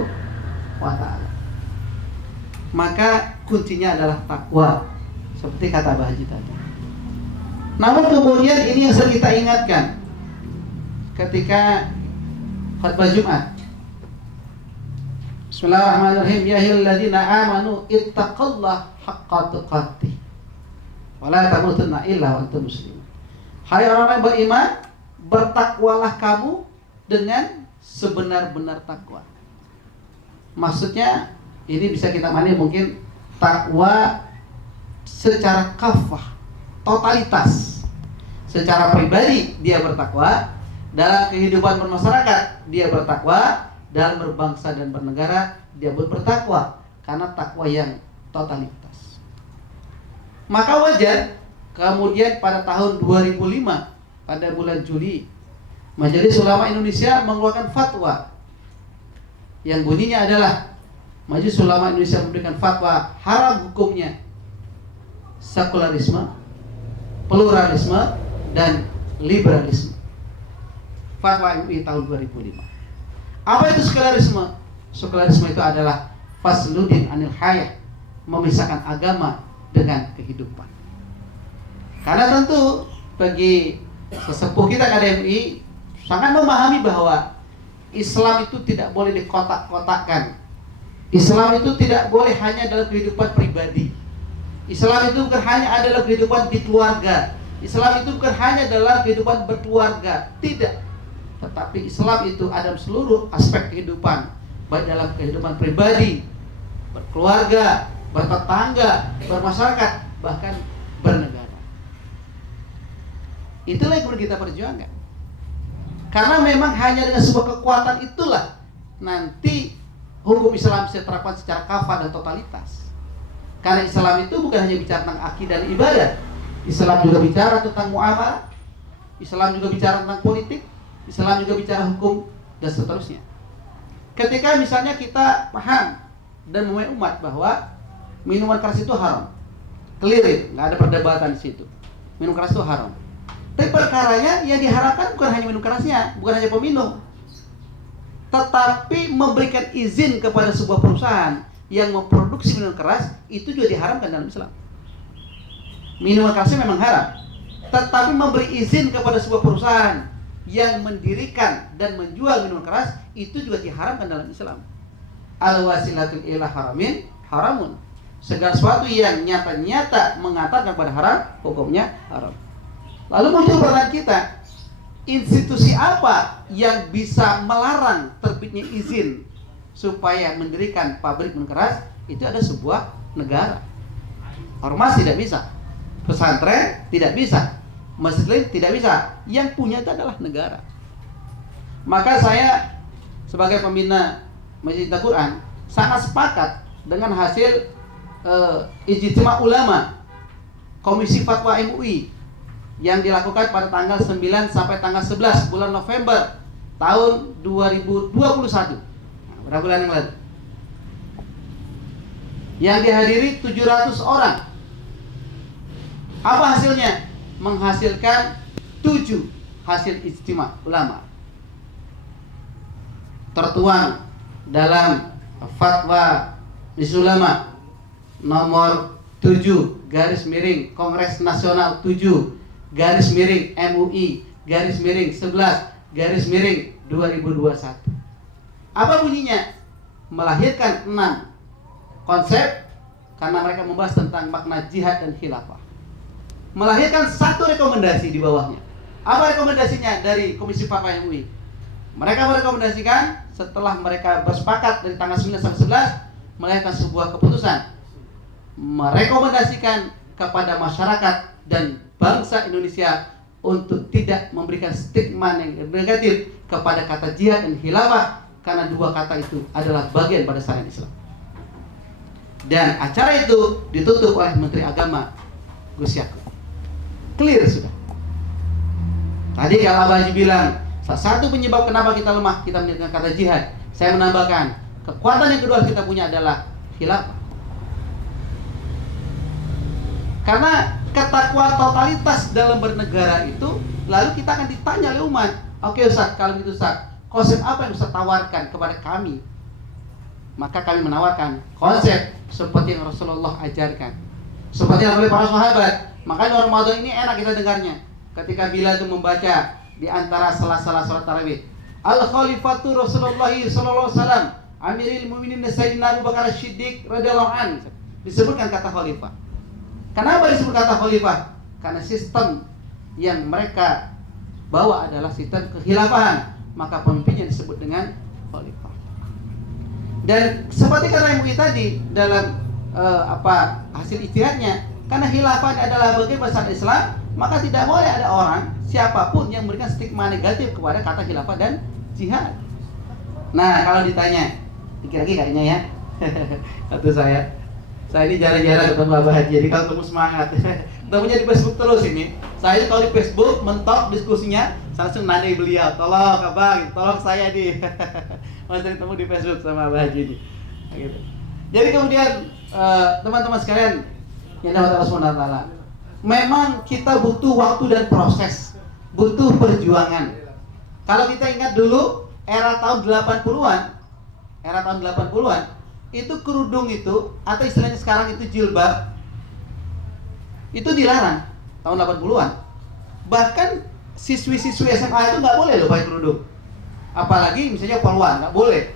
wa taala. Maka kuncinya adalah takwa, seperti kata Abah Haji tadi. Namun kemudian ini yang sering kita ingatkan ketika khutbah Jumat. Bismillahirrahmanirrahim. Ya ayyuhalladzina amanu ittaqullaha haqqa tuqatih wa la tamutunna illa wa antum muslimun. Hai orang yang beriman, bertakwalah kamu dengan sebenar-benar takwa. Maksudnya ini bisa kita maknai mungkin takwa secara kafah, totalitas. Secara pribadi dia bertakwa, dalam kehidupan bermasyarakat dia bertakwa, dalam berbangsa dan bernegara dia bertakwa, karena takwa yang totalitas. Maka wajar kemudian pada tahun 2005 pada bulan Juli, Majelis Ulama Indonesia mengeluarkan fatwa yang bunyinya adalah Majelis Ulama Indonesia memberikan fatwa haram hukumnya sekularisme, pluralisme, dan liberalisme. Fatwa MUI tahun 2005. Apa itu sekularisme? Sekularisme itu adalah fasludin anil hayah, memisahkan agama dengan kehidupan. Karena tentu bagi sesepuh kita KDMI sangat memahami bahwa Islam itu tidak boleh dikotak-kotakkan. Islam itu tidak boleh hanya dalam kehidupan pribadi. Islam itu bukan hanya adalah kehidupan di keluarga. Islam itu bukan hanya dalam kehidupan berkeluarga. Tidak. Tetapi Islam itu ada dalam seluruh aspek kehidupan, baik dalam kehidupan pribadi, berkeluarga, bertetangga, bermasyarakat, bahkan bernegara. Itulah yang perlu kita perjuangkan. Karena memang hanya dengan sebuah kekuatan itulah nanti hukum Islam bisa terapkan secara kafah dan totalitas. Karena Islam itu bukan hanya bicara tentang akidah dan ibadah. Islam juga bicara tentang muamalah. Islam juga bicara tentang politik. Islam juga bicara hukum dan seterusnya. Ketika misalnya kita paham dan memulai umat bahwa minuman keras itu haram, clear, nggak ada perdebatan di situ. Minum keras itu haram. Tapi perkaranya yang diharapkan bukan hanya minum kerasnya, bukan hanya peminum, tetapi memberikan izin kepada sebuah perusahaan yang memproduksi minuman keras, itu juga diharamkan dalam Islam. Minuman kerasnya memang haram, tetapi memberi izin kepada sebuah perusahaan yang mendirikan dan menjual minuman keras, itu juga diharamkan dalam Islam. Al-wasilatul ila haramin haramun. Segala sesuatu yang nyata-nyata mengatakan pada haram, hukumnya haram. Lalu muncul pertanyaan kita, institusi apa yang bisa melarang terbitnya izin supaya mendirikan pabrik minuman keras? Itu ada sebuah negara. Ormas tidak bisa, pesantren tidak bisa, masjid tidak bisa. Yang punya itu adalah negara. Maka saya sebagai pembina Masjid Al-Quran sangat sepakat dengan hasil ijtima ulama Komisi Fatwa MUI yang dilakukan pada tanggal 9 sampai tanggal 11 bulan November tahun 2021. Nah, berapa bulan yang lalu? Yang dihadiri 700 orang. Apa hasilnya? Menghasilkan 7 hasil ijtima ulama. Tertuang dalam Fatwa Majelis Ulama nomor 7 garis miring Kongres Nasional 7 garis miring MUI garis miring 11 garis miring 2021. Apa bunyinya? Melahirkan 6 konsep karena mereka membahas tentang makna jihad dan khilafah. Melahirkan 1 rekomendasi di bawahnya. Apa rekomendasinya dari Komisi Fatwa MUI? Mereka merekomendasikan setelah mereka bersepakat dari tanggal 9 sampai 11 melahirkan sebuah keputusan merekomendasikan kepada masyarakat dan bangsa Indonesia untuk tidak memberikan stigma yang negatif kepada kata jihad dan khilafah karena 2 kata itu adalah bagian pada syariat Islam. Dan acara itu ditutup oleh Menteri Agama Gus Yakut. Clear sudah. Tadi kalau Abah Haji bilang salah satu penyebab kenapa kita lemah kita mendengar kata jihad, saya menambahkan kekuatan yang kedua kita punya adalah khilafah. Karena ketakwaan totalitas dalam bernegara itu, lalu kita akan ditanya oleh umat, oke Ustaz, kalau gitu Ustaz, konsep apa yang Ustaz tawarkan kepada kami? Maka kami menawarkan konsep seperti yang Rasulullah ajarkan, seperti yang oleh para sahabat. Makanya Ramadan ini enak kita dengarnya. Ketika Bilal itu membaca di antara salah-salah sholat tarawih, Al-Khalifatu Rasulullah sallallahu alaihi wasallam, Amirul Mukminin Sayyidina Abu Bakar As-Siddiq radhiyallahu anhu. Disebutkan kata khalifah. Kenapa disebut kata khalifah? Karena sistem yang mereka bawa adalah sistem kekhilafahan, maka pemimpinnya disebut dengan khalifah. Dan seperti kata MUI tadi dalam hasil ijtihadnya, karena khilafah adalah bagian besar Islam, maka tidak boleh ada orang siapapun yang memberikan stigma negatif kepada kata khilafah dan jihad. Nah, kalau ditanya, dikira-kira kayaknya ya, kata saya ini jarang-jarang ketemu Abah Haji, jadi kalau ketemu semangat. Ketemunya di Facebook terus ini. Saya kalau di Facebook mentok diskusinya, saya langsung nanya beliau, tolong Abah, tolong saya di masih ketemu di Facebook sama Abah Haji ini. Gitu. Jadi kemudian teman-teman sekalian yang dapat Allah SWT, memang kita butuh waktu dan proses, butuh perjuangan. Kalau kita ingat dulu era tahun 80-an, itu kerudung itu atau istilahnya sekarang itu jilbab itu dilarang tahun 80-an. Bahkan siswi-siswi SMA itu nggak boleh loh pakai kerudung, apalagi misalnya polwan nggak boleh.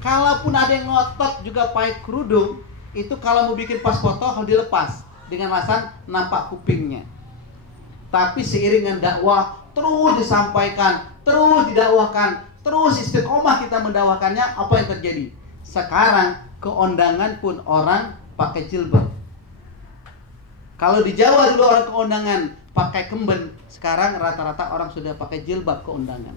Kalaupun ada yang ngotot juga pakai kerudung, itu kalau mau bikin pas foto harus dilepas dengan alasan nampak kupingnya. Tapi seiring dengan dakwah terus disampaikan, terus didakwahkan, terus istiqomah kita mendakwakannya, apa yang terjadi? Sekarang keundangan pun orang pakai jilbab. Kalau di Jawa dulu orang keundangan pakai kemben, sekarang rata-rata orang sudah pakai jilbab keundangan.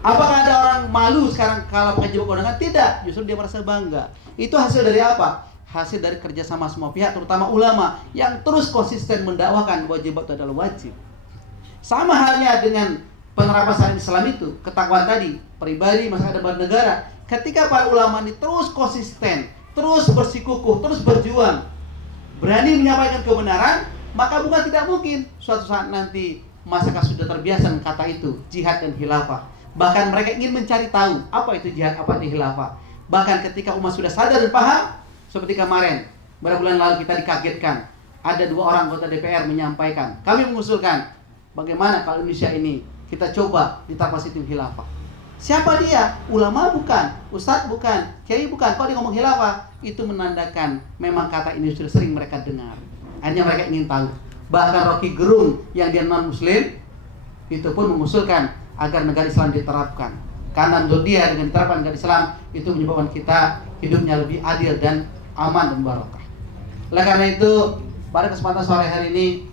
Apakah ada orang malu sekarang kalau pakai jilbab keundangan? Tidak, justru dia merasa bangga. Itu hasil dari apa? Hasil dari kerjasama semua pihak, terutama ulama yang terus konsisten mendakwakan bahwa jilbab itu adalah wajib. Sama halnya dengan penerapan syariat Islam itu, ketakwaan tadi, pribadi, masyarakat, dan bernegara. Ketika para ulama ini terus konsisten, terus bersikukuh, terus berjuang, berani menyampaikan kebenaran, maka bukan tidak mungkin suatu saat nanti masyarakat sudah terbiasa dengan kata itu, jihad dan khilafah. Bahkan mereka ingin mencari tahu apa itu jihad, apa itu khilafah. Bahkan ketika umat sudah sadar dan paham, seperti kemarin, beberapa bulan lalu kita dikagetkan, ada 2 orang anggota DPR menyampaikan, kami mengusulkan, bagaimana kalau Indonesia ini kita coba diterapkan sistem khilafah. Siapa dia? Ulama bukan, ustadz bukan, kiai bukan. Kalau dia ngomong khilafah, itu menandakan memang kata ini sudah sering mereka dengar. Hanya mereka ingin tahu. Bahkan Rocky Gerung yang dia non-muslim, itu pun mengusulkan agar negara Islam diterapkan. Karena menurut dia dengan diterapkan negara Islam, itu menyebabkan kita hidupnya lebih adil dan aman dan barokah. Oleh karena itu, pada kesempatan sore hari ini,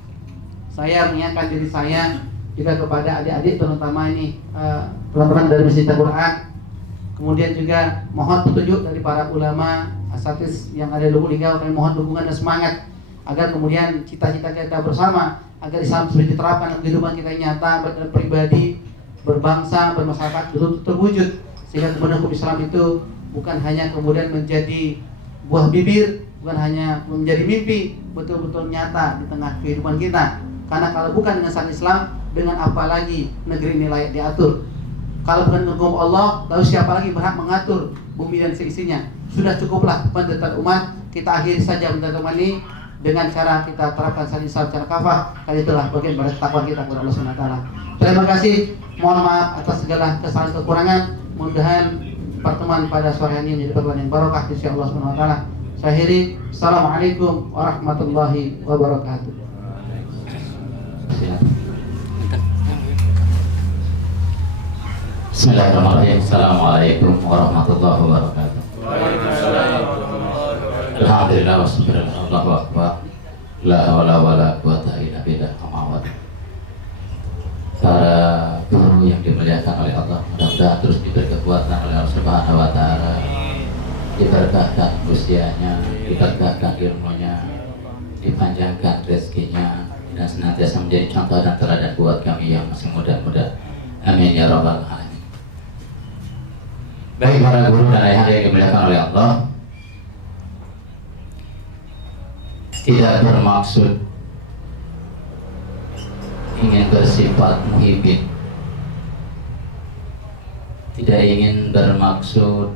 saya mengingatkan diri saya juga kepada adik-adik, terutama ini teman-teman dari Masjid Al-Quran. Kemudian juga mohon petunjuk dari para ulama asatidz yang ada di Lubuk Linggau. Kami mohon dukungan dan semangat agar kemudian cita-cita kita bersama agar Islam sudah diterapkan dalam kehidupan kita yang nyata, pribadi, berbangsa, bermasyarakat betul-betul terwujud, sehingga kemudian hukum Islam itu bukan hanya kemudian menjadi buah bibir, bukan hanya menjadi mimpi, betul-betul nyata di tengah kehidupan kita. Karena kalau bukan dengan syariat Islam, dengan apa lagi negeri ini layak diatur? Kalau bukan dengan hukum Allah, lalu siapa lagi berhak mengatur bumi dan seisinya? Sudah cukuplah penderitaan umat. Kita akhiri saja penderitaan ini dengan cara kita terapkan syariat Islam secara kafah. Kali itulah bagian dari takwa kita kepada Allah Subhanahu wa taala. Terima kasih. Mohon maaf atas segala kesalahan kekurangan. Mudah-mudahan pertemuan pada sore hari ini menjadi pertemuan yang barokah insyaallah Subhanahu wa taala. Saya akhiri. Assalamualaikum warahmatullahi wabarakatuh. Bismillahirrahmanirrahim. Assalamualaikum warahmatullahi wabarakatuh. Alhamdulillah wassalatu Allahu akbar. La haula wala quwata illa billah. Para guru yang dimuliakan oleh Allah, mudah-mudahan terus diberi kekuatan oleh Allah Subhanahu wa taala. Diberkahkan usianya, diberkahkan ilmunya, dipanjangkan rezekinya, dan senantiasa menjadi contoh dan teladan buat kami yang masih muda-muda. Amin ya rabbal alamin. Baik para guru dan ayah yang dimuliakan oleh Allah, tidak bermaksud ingin bersifat muhibin, tidak ingin bermaksud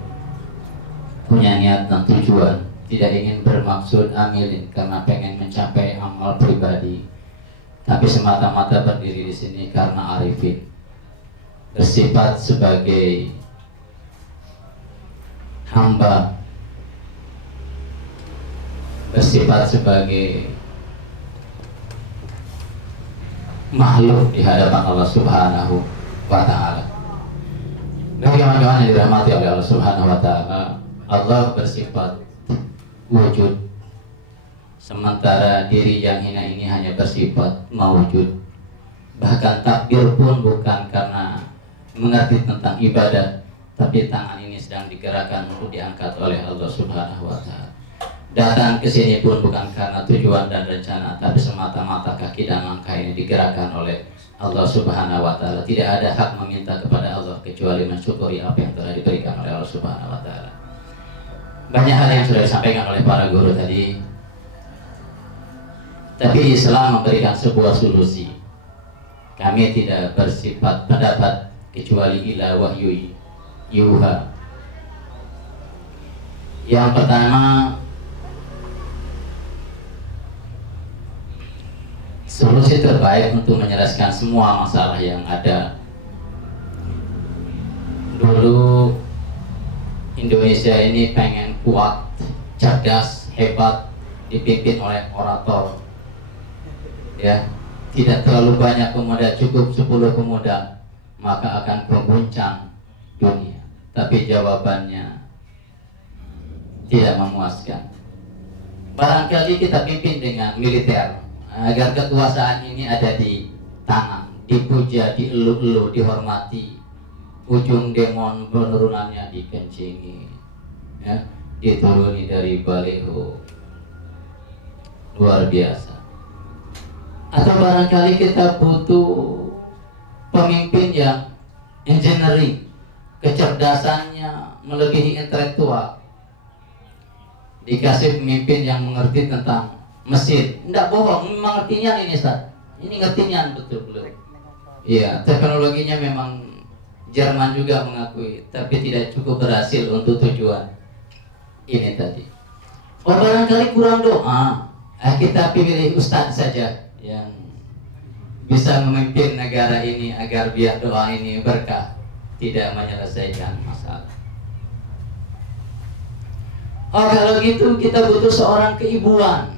punya niat dan tujuan, tidak ingin bermaksud amilin karena pengen mencapai amal pribadi, tapi semata-mata berdiri di sini karena arifin, bersifat sebagai hamba, bersifat sebagai makhluk di hadapan Allah Subhanahu wa taala. Bagi kawan-kawan yang dirahmati oleh Allah Subhanahu wa taala, Allah bersifat wujud, sementara diri yang hina ini hanya bersifat mawujud. Bahkan takbir pun bukan karena mengerti tentang ibadah, tapi tangan ini sedang digerakkan untuk diangkat oleh Allah Subhanahu wa taala. Datang ke sini pun bukan karena tujuan dan rencana, tapi semata-mata kaki dan langkah ini digerakkan oleh Allah Subhanahu wa taala. Tidak ada hak meminta kepada Allah kecuali mensyukuri apa yang telah diberikan oleh Allah Subhanahu wa taala. Banyak hal yang sudah disampaikan oleh para guru tadi, tapi Islam memberikan sebuah solusi. Kami tidak bersifat pendapat kecuali ila wahyu yuha. Yang pertama, solusi terbaik untuk menyelesaikan semua masalah yang ada. Dulu Indonesia ini pengen kuat, cerdas, hebat, dipimpin oleh orator. Ya, tidak terlalu banyak pemuda, cukup 10 pemuda, maka akan mengguncang dunia. Tapi jawabannya tidak memuaskan. Barangkali kita pimpin dengan militer agar kekuasaan ini ada di tangan, dipuja, dielu-elu, dihormati. Ujung demon penurunannya dikencingi, ya, dituruni dari baliho, luar biasa. Atau barangkali kita butuh pemimpin yang engineering, kecerdasannya melebihi intelektual, dikasih pemimpin yang mengerti tentang mesin. Tidak bohong, memang ngertinya ini Ustaz, ini ngertinya betul-betul. Iya, teknologinya memang Jerman juga mengakui, tapi tidak cukup berhasil untuk tujuan ini tadi. Oh, barangkali kurang doa, kita pilih ustadz saja yang bisa memimpin negara ini agar biar doa ini berkah, tidak menyelesaikan masalah. Oh, kalau gitu kita butuh seorang keibuan,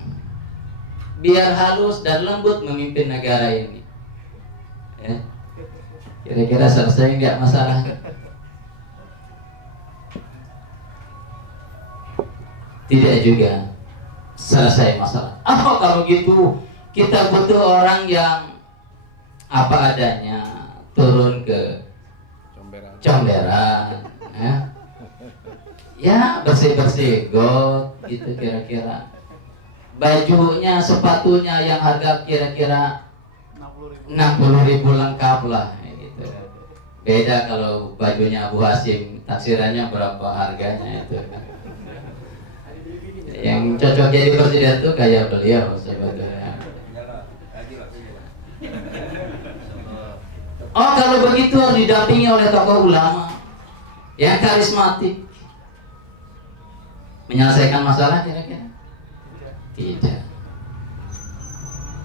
biar halus dan lembut memimpin negara ini. Ya. Kira-kira selesai nggak masalah? Tidak juga selesai masalah. Oh, kalau gitu kita butuh orang yang apa adanya, turun ke comberan, ya bersih-bersih got gitu kira-kira. bajunya, sepatunya yang harga kira-kira 60.000 lengkap lah gitu. Beda kalau bajunya Abu Hasim, taksirannya berapa harganya itu kan. Yang cocok jadi presiden tuh kayak beliau sebetulnya. Oh, kalau begitu harus didampingi oleh tokoh ulama yang karismatik. Menyelesaikan masalah kira-kira? Tidak.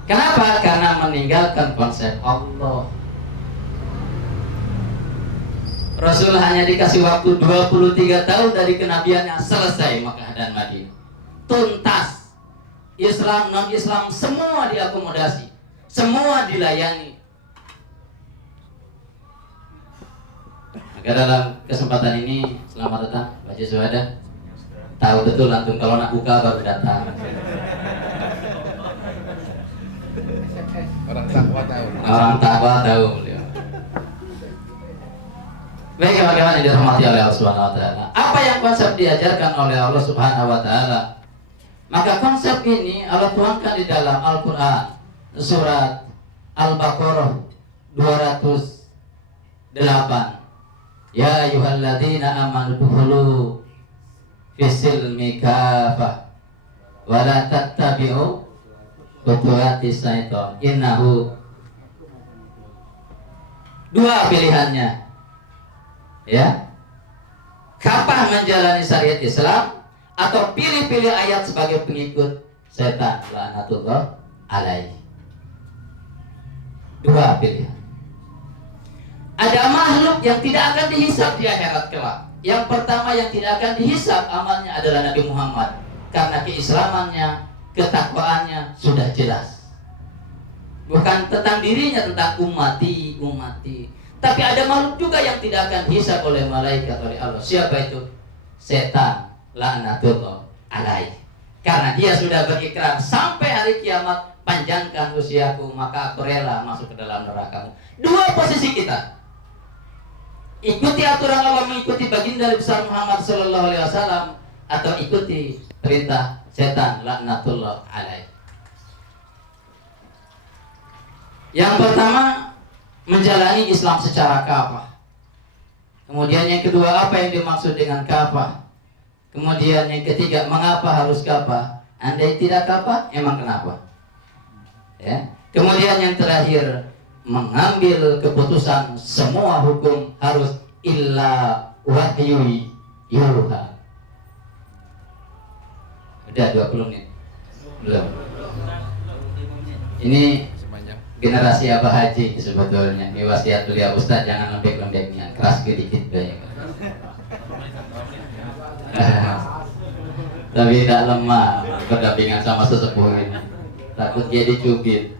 Kenapa? Karena meninggalkan konsep Allah. Rasul hanya dikasih waktu 23 tahun dari kenabiannya, selesai Makkah dan Madinah. Tuntas. Islam, non-Islam semua diakomodasi, semua dilayani. Maka dalam kesempatan ini, selamat datang Pak Haji Suhada. Tahu betul antum kalau nak buka baru datang. Orang takwa tahu. Orang takwa tahu beliau. Baik, bagaimana dirahmati oleh Allah Subhanahu wa taala. Apa yang konsep diajarkan oleh Allah Subhanahu wa taala? Maka konsep ini Allah tuangkan di dalam Al-Qur'an, surat Al-Baqarah 208. Ya ayyuhalladzina amanu dukhulu fisilmi kafah wa la tattabi'u khutuwati syaitan innahu. Dua pilihannya, ya, kafah menjalani syariat Islam atau pilih-pilih ayat sebagai pengikut setan laknatullah alaihi. Dua pilihan. Ada makhluk yang tidak akan dihisab di akhirat kelak. Yang pertama yang tidak akan dihisab amalnya adalah Nabi Muhammad, karena keislamannya, ketakwaannya sudah jelas. Bukan tentang dirinya, tentang ummati. Tapi ada makhluk juga yang tidak akan dihisab oleh malaikat, oleh Allah. Siapa itu? Setan laknatullah alaihi. Karena dia sudah berikrar sampai hari kiamat, panjangkan usiaku maka aku rela masuk ke dalam neraka. Dua posisi kita. Ikuti aturan Allah, mengikuti baginda besar Muhammad sallallahu alaihi wasallam, atau ikuti perintah setan laknatullah alaihi. Yang pertama, menjalani Islam secara kafah. Kemudian yang kedua, apa yang dimaksud dengan kafah? Kemudian yang ketiga, mengapa harus kafah? Andai tidak kafah, emang kenapa? Ya. Kemudian yang terakhir, mengambil keputusan semua hukum harus illa wahyu yuha. Udah 20 menit. Belum. Ini generasi Abah Haji sebetulnya. Ini wasiat beliau, Ustaz, jangan lembek-lembeknya, keras sedikit banyak. Tapi tidak lemah berdampingan sama sesepuh ini. Takut dia dicubit.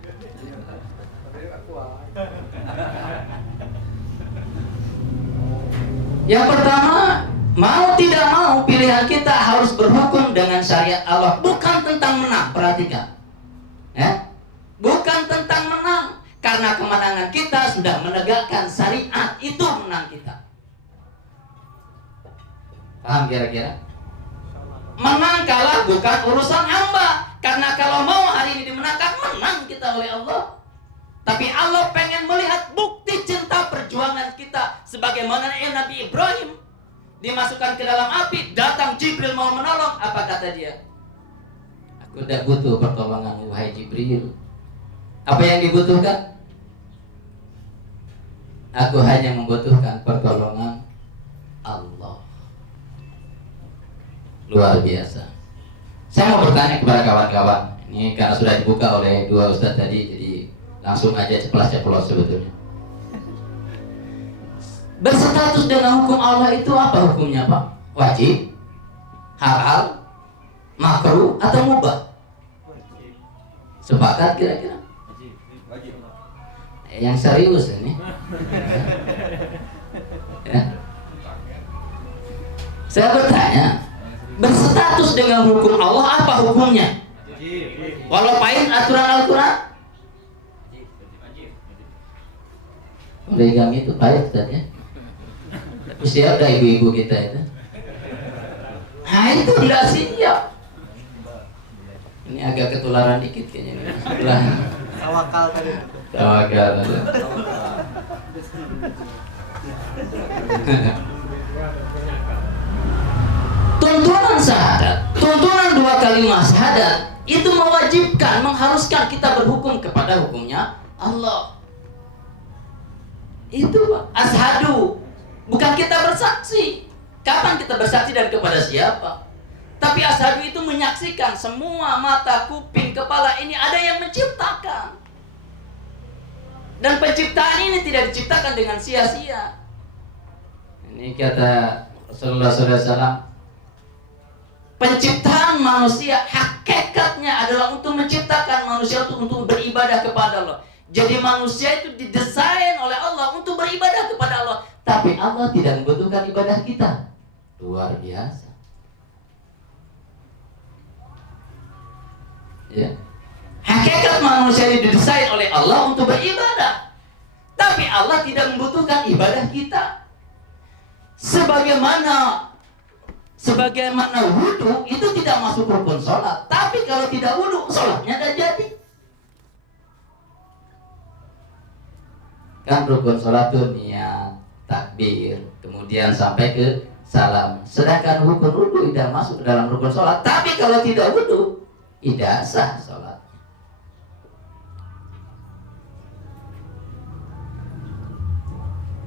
Yang pertama, mau tidak mau pilihan kita harus berhukum dengan syariat Allah. Bukan tentang menang, perhatikan, ya? Bukan tentang menang, karena kemenangan kita sudah menegakkan syariat, itu menang kita. Paham kira-kira? Menang kalah bukan urusan hamba, karena kalau mau hari ini dimenangkan, menang kita oleh Allah. Tapi Allah pengen melihat bukti cinta perjuangan kita, sebagaimana Nabi Ibrahim dimasukkan ke dalam api, datang Jibril mau menolong, apa kata dia? Aku tidak butuh pertolongan wahai Jibril. Apa yang dibutuhkan? Aku hanya membutuhkan pertolongan Allah. Luar biasa. Saya mau bertanya kepada kawan-kawan. Ini karena sudah dibuka oleh dua ustadz tadi, jadi langsung aja ceplos-ceplos sebetulnya. Berstatus dengan hukum Allah itu apa hukumnya, Pak? Wajib, halal, makruh, atau mubah? Sepakat kira-kira? Yang serius ini. Ya. Saya bertanya, berstatus dengan hukum Allah apa hukumnya? Walau pahit aturan Al-Quran? Poligami itu pahit katanya. Siap dah ibu-ibu kita itu. Nah itu tidak siap. Ini agak ketularan dikit kayaknya. Sebelah. Tawakal tadi. Tawakal. Tuntunan syahadat, tuntunan 2 kalimat syahadat itu mewajibkan, mengharuskan kita berhukum kepada hukumnya Allah. Itu asyhadu, bukan kita bersaksi. Kapan kita bersaksi dan kepada siapa? Tapi asyhadu itu menyaksikan semua mata, kuping, kepala ini ada yang menciptakan. Dan penciptaan ini tidak diciptakan dengan sia-sia. Ini kata Rasulullah SAW, penciptaan manusia hakikatnya adalah untuk menciptakan manusia untuk beribadah kepada Allah. Jadi manusia itu didesain oleh Allah untuk beribadah kepada Allah. Tapi Allah tidak membutuhkan ibadah kita. Luar biasa. Ya. Hakikat manusia ini didesain oleh Allah untuk beribadah. Tapi Allah tidak membutuhkan ibadah kita. Sebagaimana wudhu itu tidak masuk rukun sholat. Tapi kalau tidak wudhu, sholatnya tidak jadi. Kan rukun sholat itu niat, takbir, kemudian sampai ke salam. Sedangkan rukun wudhu tidak masuk dalam rukun sholat. Tapi kalau tidak wudhu, tidak sah sholat.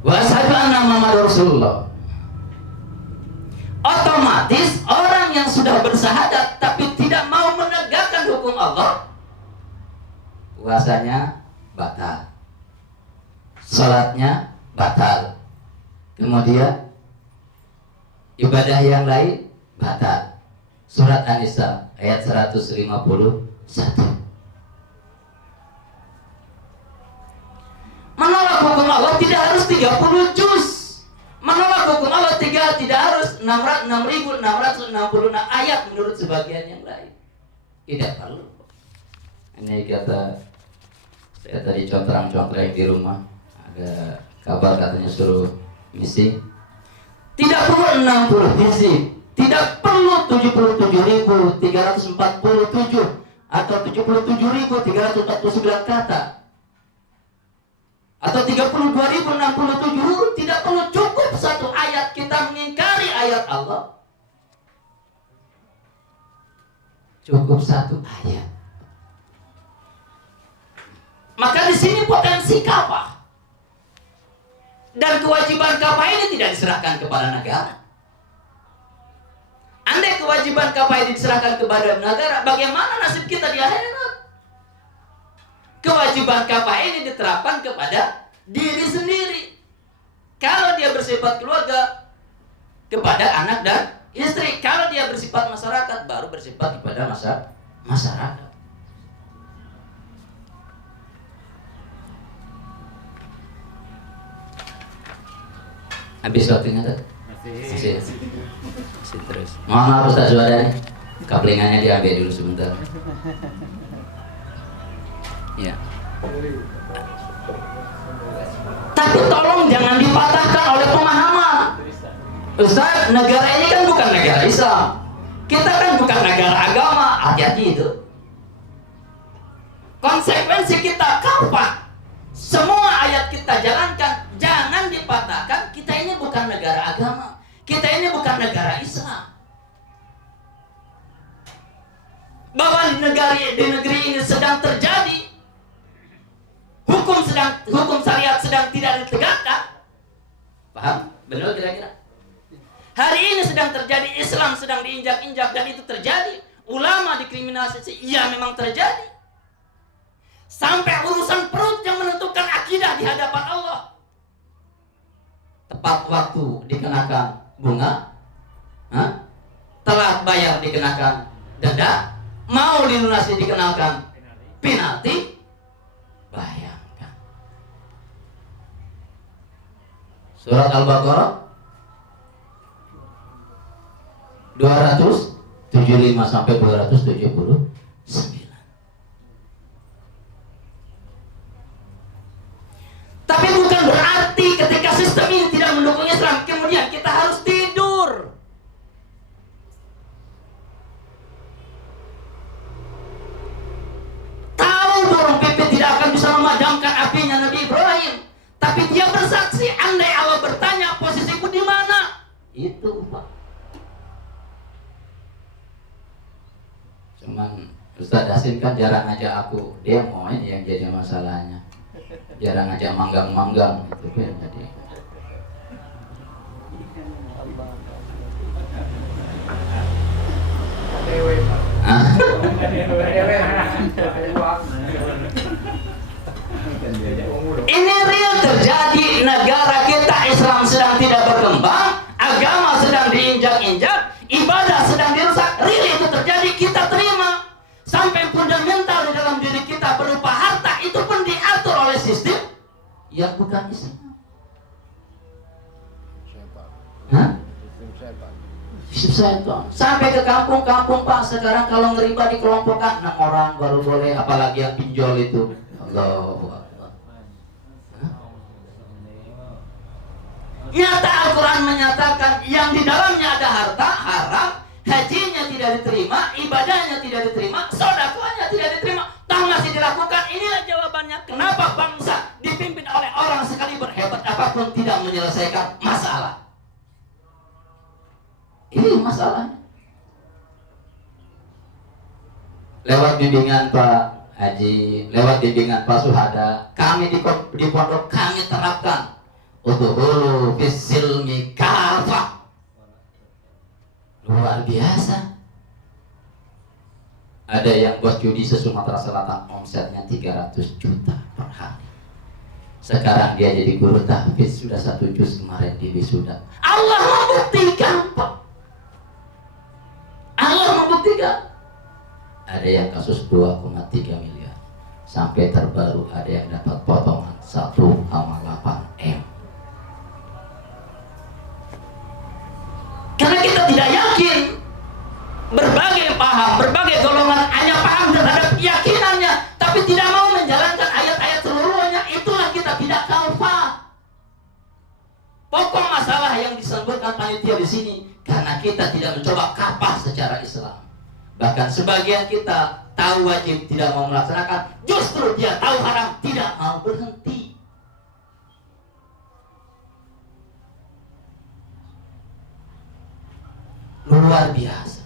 Wa asyhadu anna Muhammadar Rasulullah. Otomatis orang yang sudah bersahadat tapi tidak mau menegakkan hukum Allah, puasanya batal, salatnya batal, kemudian ibadah yang lain batal. Surat An-Nisa ayat 151. Menolak hukum Allah tidak harus 30 juz. Menolak hukum Allah tidak harus 6.666 ayat menurut sebagian yang lain. Tidak perlu. Ini kata saya tadi contrang-contrang di rumah, ada kabar katanya suruh misi. Tidak perlu 60 hizib, tidak perlu 77.347 atau 77.349 kata atau 32.067 huruf. Tidak perlu, cukup satu ayat kita mengingkari ayat Allah. Cukup satu ayat. Maka di sini potensi kafah dan kewajiban kafah ini tidak diserahkan kepada negara. Andai kewajiban kafah ini diserahkan kepada negara, bagaimana nasib kita di akhirat? Kewajiban kafah ini diterapkan kepada diri sendiri. Kalau dia bersifat keluarga, kepada anak dan istri. Kalau dia bersifat masyarakat, baru bersifat kepada masyarakat. Habis waktunya tuh? Masih terus. Mohon maaf Ustaz Suwadani, kaplingannya diambil dulu sebentar. Ya. Tapi tolong jangan dipatahkan oleh pemahaman. Ustaz, negara ini kan bukan negara Islam. Kita kan bukan negara agama. Hati-hati itu. Konsekuensi kita kafah. Semua ayat kita jalankan, jangan dipatahkan. Kita ini bukan negara agama. Kita ini bukan negara Islam. Bahwa di negeri ini sedang terjadi hukum syariat sedang tidak ditegakkan. Paham? Benar kira-kira? Hari ini sedang terjadi, Islam sedang diinjak-injak, dan itu terjadi. Ulama dikriminalisasi, iya memang terjadi. Sampai urusan perut yang menentukan akidah di hadapan Allah. Tepat waktu dikenakan bunga, telat bayar dikenakan denda, mau dilunasi dikenakan penalti. Bayangkan. Surat Al-Baqarah 275 sampai 279. Tapi bukan berarti ketika sistem ini tidak mendukung Islam, kemudian kita harus tidur. Itu Pak. Cuman Ustadz Hasim kan jarang ngajak aku, dia mau ini yang jadi masalahnya. Jarang ngajak manggang-manggang itu kan jadi. Ini real terjadi, negara kita Islam sedang tidak berkembang, agama sedang diinjak-injak, ibadah sedang dirusak. Real itu terjadi, kita terima. Sampai fundamental di dalam diri kita berupa harta itu pun diatur oleh sistem yang bukan Islam. Sistem setan. Sampai ke kampung-kampung Pak, sekarang kalau ngeriba dikelompokkan 6 orang baru boleh, apalagi yang pinjol itu. Allahu Akbar. Nyata Al-Quran menyatakan yang di dalamnya ada harta haram, hajinya tidak diterima, ibadahnya tidak diterima, sedekahnya tidak diterima, toh masih dilakukan. Inilah jawabannya kenapa bangsa dipimpin oleh orang sekali berhebat apapun tidak menyelesaikan masalah. Ini masalahnya. Lewat bimbingan Pak Haji, lewat bimbingan Pak Suhada, kami di pondok kami terapkan udhulu fisilmi kafah. Luar biasa. Ada yang buat judi se-Sumatera Selatan omsetnya 300 juta per hari. Sekarang dia jadi guru tahfiz, sudah 1 juz kemarin di wisuda. Allah membuktikan Pak. Allah membuktikan. Ada yang kasus 2,3 miliar. Sampai terbaru ada yang dapat potongan 1,8 M. Karena kita tidak yakin. Berbagai paham, berbagai golongan hanya paham terhadap keyakinannya, tapi tidak mau menjalankan ayat-ayat seluruhnya. Itulah kita tidak kafah. Pokok masalah yang disebutkan panitia di sini, karena kita tidak mencoba kafah secara Islam. Bahkan sebagian kita tahu wajib tidak mau melaksanakan, justru dia tahu haram tidak mau berhenti. Luar biasa.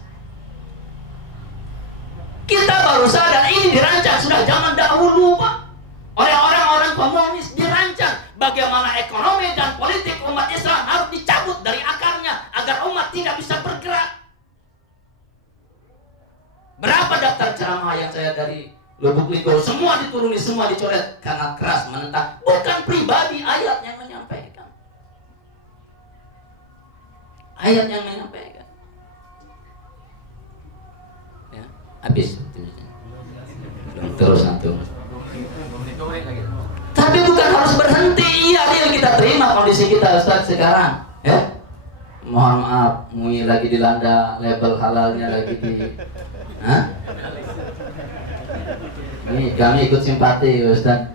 Kita baru sadar ini dirancang sudah zaman dahulu Pak. Oleh orang-orang komunis dirancang bagaimana ekonomi dan politik umat Islam harus dicabut dari akarnya agar umat tidak bisa bergerak. Berapa daftar ceramah yang saya dari Lubuk Linggau semua dituruni, semua dicoret karena keras menentang. Bukan pribadi, ayat yang menyampaikan. Ayat yang menyampaikan. Ya, habis. Terus antum. Tapi bukan harus berhenti. Iya, yang kita terima kondisi kita Ustaz sekarang. Ya. Mohon maaf, MUI lagi dilanda, label halalnya lagi di. Hah? Ini kami ikut simpati Ustaz.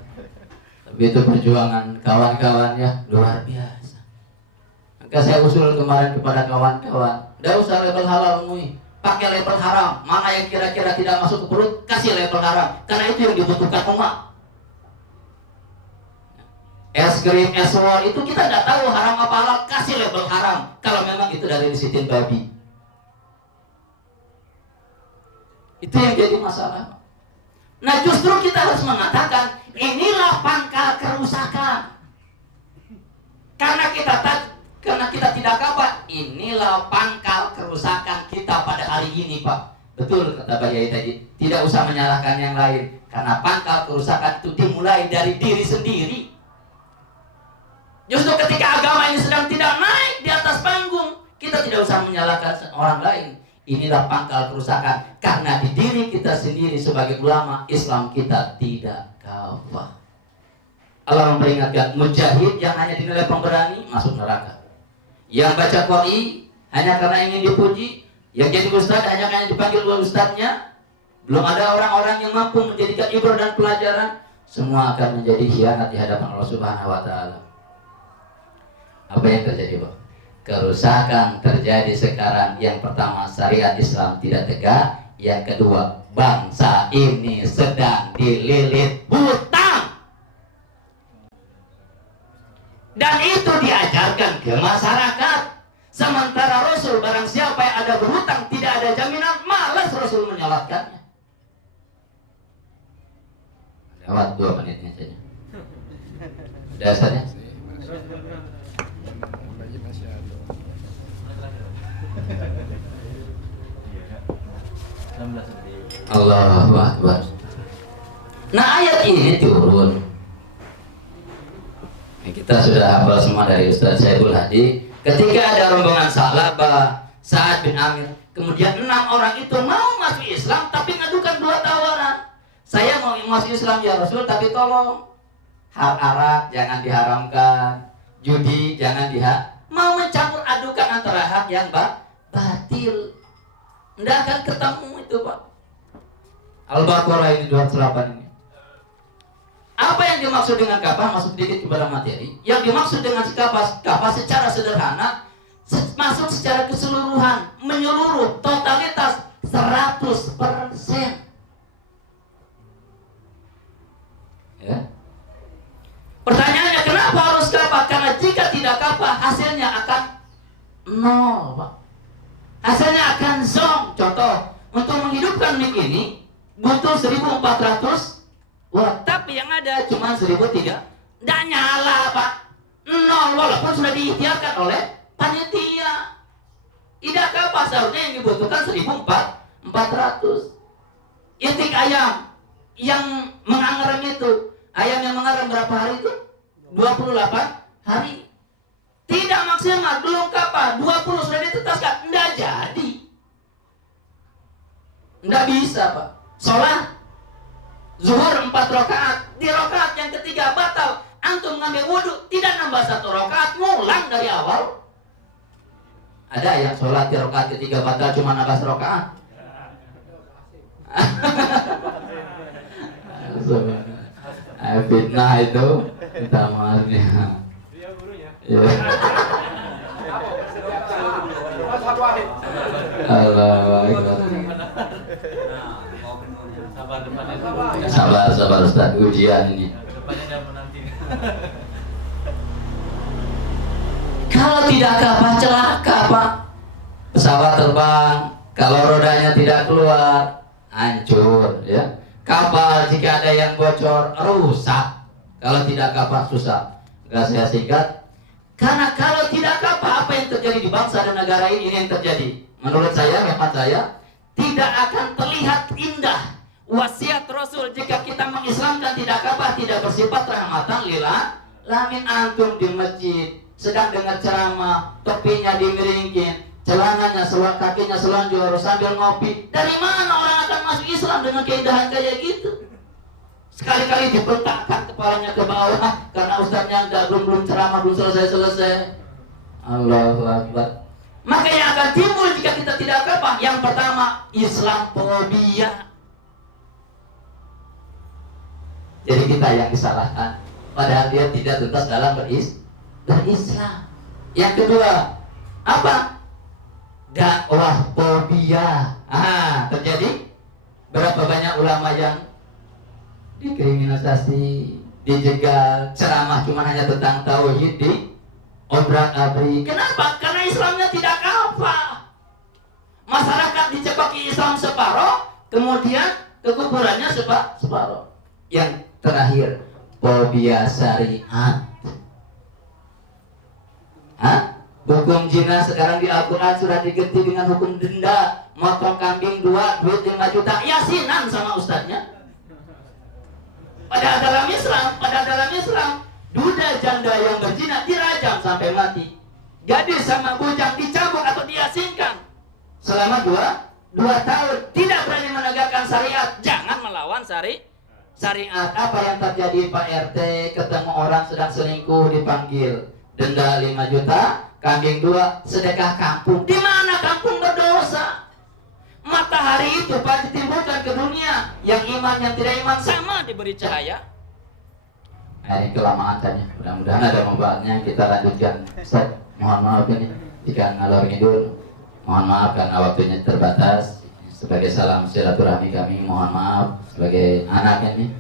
Tapi itu perjuangan kawan-kawannya luar biasa. Maka saya usul kemarin kepada kawan-kawan, tidak usah label halal MUI, pakai label haram. Mana yang kira-kira tidak masuk ke perut, kasih label haram. Karena itu yang dibutuhkan umat. Es krim, es war itu kita nggak tahu haram apa halal, kasih label haram. Kalau memang itu dari disitin babi. Itu yang jadi masalah. Nah justru kita harus mengatakan inilah pangkal kerusakan. Karena kita tidak kafah, inilah pangkal kerusakan kita pada hari ini Pak. Betul kata Pak Yai tadi, tidak usah menyalahkan yang lain. Karena pangkal kerusakan itu dimulai dari diri sendiri. Justru ketika agama ini sedang tidak naik di atas panggung, kita tidak usah menyalahkan orang lain. Inilah pangkal kerusakan karena di diri kita sendiri sebagai ulama Islam kita tidak kafah. Allah memperingatkan mujahid yang hanya dinilai pemberani masuk neraka. Yang baca qori hanya karena ingin dipuji, yang jadi ustaz hanya karena dipanggil oleh ustaznya. Belum ada orang-orang yang mampu menjadikan ibrah dan pelajaran, semua akan menjadi khianat di hadapan Allah Subhanahu wa taala. Apa yang terjadi, Pak? Kerusakan terjadi sekarang. Yang pertama, syariat Islam tidak tegak. Yang kedua, bangsa ini sedang dililit hutang. Dan itu diajarkan ke masyarakat. Sama Sementara Rasul, barang siapa yang ada berhutang tidak ada jaminan, malas Rasul menyolatkannya. Lewat 2 menitnya saja. Dasarnya Allahu Akbar. Nah, ayat ini turun. Kita sudah hafal semua dari Ustaz Syaibul Hadi. Ketika ada rombongan Sa'labah, Sa'ad bin Amir, kemudian 6 orang itu mau masuk Islam tapi ngadukan 2 tawaran. Saya mau masuk Islam ya Rasul, tapi tolong hal arak jangan diharamkan, judi jangan mau mencampur adukan antara hak yang batil. Tidak akan ketemu itu, Pak. Al-Baqarah ini 208 ini. Apa yang dimaksud dengan kafah? Masuk sedikit kepada materi. Yang dimaksud dengan kafah secara sederhana, masuk secara keseluruhan, menyeluruh, totalitas 100%. Ya. Pertanyaannya, kenapa harus kafah? Karena jika tidak kafah, hasilnya akan nol, Pak. Hasilnya akan zong. Contoh, untuk menghidupkan mic ini butuh 1400 watt, tapi yang ada cuma 1300. Nggak nyala, Pak. Nol, walaupun sudah diikhtiarkan oleh panitia. Tidak kafah, seharusnya yang dibutuhkan 1400. Itik ayam yang mengangerem itu, ayam yang mengangerem berapa hari itu? 28 hari. Tidak maksimal, belum kafah, 20 sudah ditetaskan, enggak jadi. Enggak bisa, Pak. Sholat zuhur 4 rakaat, di rakaat yang ketiga batal. Antum ngambil wudhu, tidak nambah 1 rakaat, ngulang dari awal. Ada yang sholat di rakaat ketiga batal cuma nambah 1 rakaat. Fitnah itu utamanya. Sabar Ustaz, ujian ini. Kalau tidak kafah celaka, Pak. Pesawat terbang, kalau rodanya tidak keluar, hancur, ya. Kapal jika ada yang bocor, rusak. Kalau tidak kafah susah. Enggak, saya singkat. Karena kalau tidak kafah, apa yang terjadi di bangsa dan negara ini yang terjadi? Menurut saya, hemat saya, tidak akan terlihat indah wasiat Rasul jika kita mengislamkan tidak kafah, tidak bersifat rahmatan lil alamin. Antum di masjid sedang dengar ceramah, topinya dimiringin, celananya kakinya selonjor sambil ngopi. Dari mana orang akan masuk Islam dengan keindahan kayak gitu? Sekali-kali dibentakkan kepalanya ke bawah karena ustaznya belum ceramah, belum selesai. Allahu Akbar. Maka yang akan timbul jika kita tidak kafah, yang pertama, Islamfobia. Jadi kita yang disalahkan, padahal dia tidak tuntas dalam berislam. Yang kedua, apa? Dakwah fobia. Terjadi berapa banyak ulama yang dikriminalisasi, dijegal, ceramah cuma hanya tentang tauhid di obrak-abrik. Kenapa? Karena Islamnya tidak kafah. Masyarakat dicekoki Islam separoh, kemudian kekufurannya separoh. Yang terakhir, fobia syariat. Hukum zina sekarang di Al-Quran sudah diganti dengan hukum denda. Motong kambing 2, duit 5 juta, yasinan sama ustadznya. Pada dalam Islam, duda janda yang berzina dirajam sampai mati. Gadis sama bujang dicambuk atau diasinkan selama 2 tahun. Tidak berani menegakkan syariat, jangan melawan syariat. Apa yang terjadi, Pak RT? Ketemu orang sedang selingkuh dipanggil, denda 5 juta, kambing 2, sedekah kampung. Di mana kampung berdosa? Matahari itu Pak ditimbulkan ke dunia, yang iman yang tidak iman sama diberi cahaya. Ini kelamaan tanya, mudah-mudahan ada manfaatnya. Kita lanjutkan. Ustaz, mohon maaf ini jika ngalor ngidul, mohon maaf karena waktunya terbatas. Sebagai salam silaturahmi kami, mohon maaf sebagai anak ini.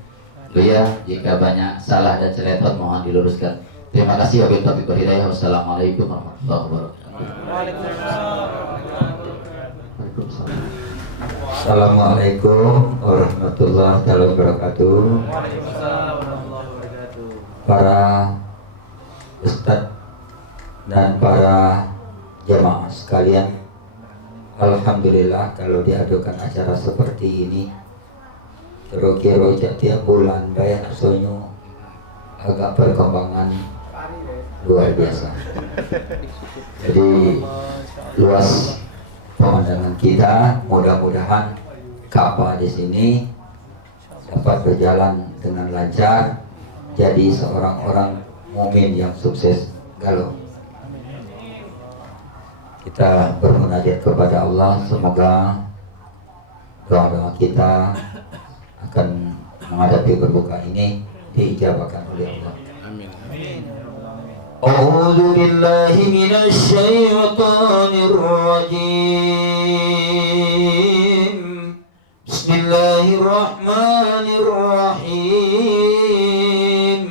Buya, jika banyak salah dan celetot mohon diluruskan. Terima kasih wabillahi taufiq wal hidayah. Wassalamualaikum warahmatullahi wabarakatuh. Assalamualaikum warahmatullahi wabarakatuh. Waalaikumsalam warahmatullahi wabarakatuh. Para ustadz dan para jemaah sekalian, alhamdulillah kalau diadukan acara seperti ini kira-kira tiap bulan bayar sonyo agak perkembangan luar biasa. Jadi luas pemandangan kita, mudah-mudahan kapal di sini dapat berjalan dengan lancar, jadi seorang orang mukmin yang sukses galau. Kita bermunajat kepada Allah, semoga doa-doa kita akan menghadapi berbuka ini diijabahkan oleh Allah. Amin. A'udzu billahi minasy syaithanir rajim. Bismillahirrahmanirrahim.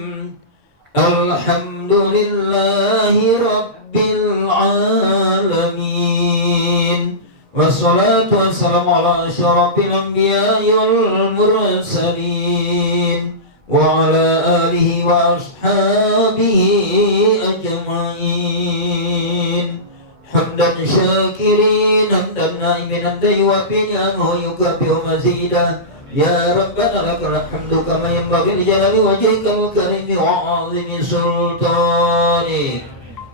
Alhamdulillahi rabbil alamin. Wassalatu wassalamu ala asyrafil anbiya'i wal mursalin wa ala alihi wa ashabihi ajma'in. Hamdan syakirin, hamdan na'imin, hamdan yuwafi ni'amahu yukafi'u mazidah. Ya Rabbana lakal hamdu kama yanbaghi li jalali wajhikal karimi wa 'azimi sultanik.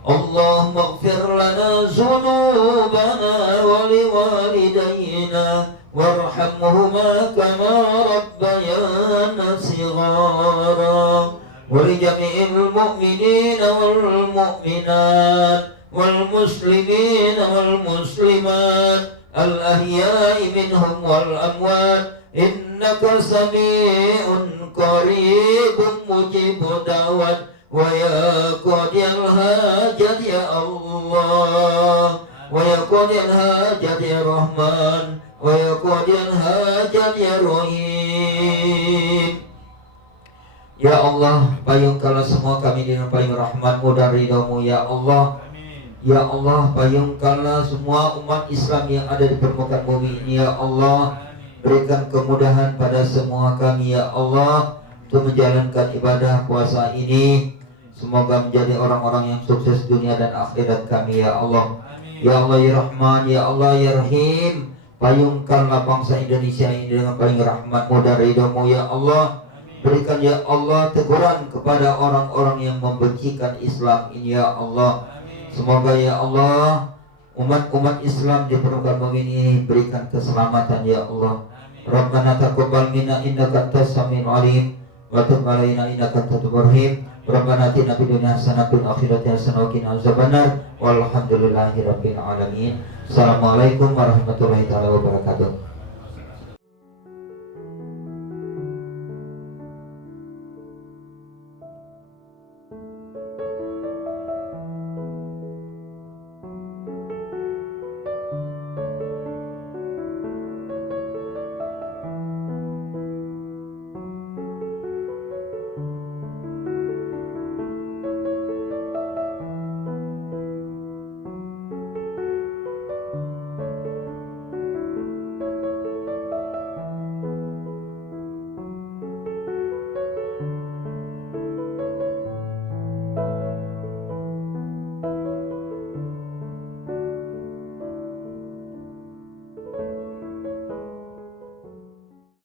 Allahumma ighfir lana dhunubana wa liwalidayna warhamhuma kama rabbayana shighara wa li jami'il mu'minina wal mu'minat wal muslimina wal muslimat al ahya'i minhum wal amwat innaka sami'un qaribun mujibud da'wat wa ya qadiyal hajat ya Allah wa ya qadiyal hajat ya Rahman wa ya qadiyal hajat ya Rahim. Ya Allah, payungkanlah semua kami dengan payung rahmat-Mu dan ridha-Mu ya Allah. Ya Allah, payungkanlah semua umat Islam yang ada di permukaan bumi ini ya Allah. Berikan kemudahan pada semua kami ya Allah untuk menjalankan ibadah puasa ini. Semoga menjadi orang-orang yang sukses dunia dan akhirat kami ya Allah. Ya Allah ya Rahman, ya Allah ya Rahim. Payungkanlah bangsa Indonesia ini dengan payung rahmat-Mu dan ridha-Mu ya Allah. Berikan ya Allah teguran kepada orang-orang yang membencikan Islam ini ya Allah. Semoga ya Allah umat-umat Islam di permukaan bumi ini berikan keselamatan ya Allah. Rabbana taqabbal minna innaka antas samiul alim wa tub alaina innaka antat tawwabur rahim. Rabbana atina fid dunya hasanah wa fil akhirati hasanah wa qina azabannar. Walhamdulillahirabbil alamin. Assalamualaikum warahmatullahi wabarakatuh.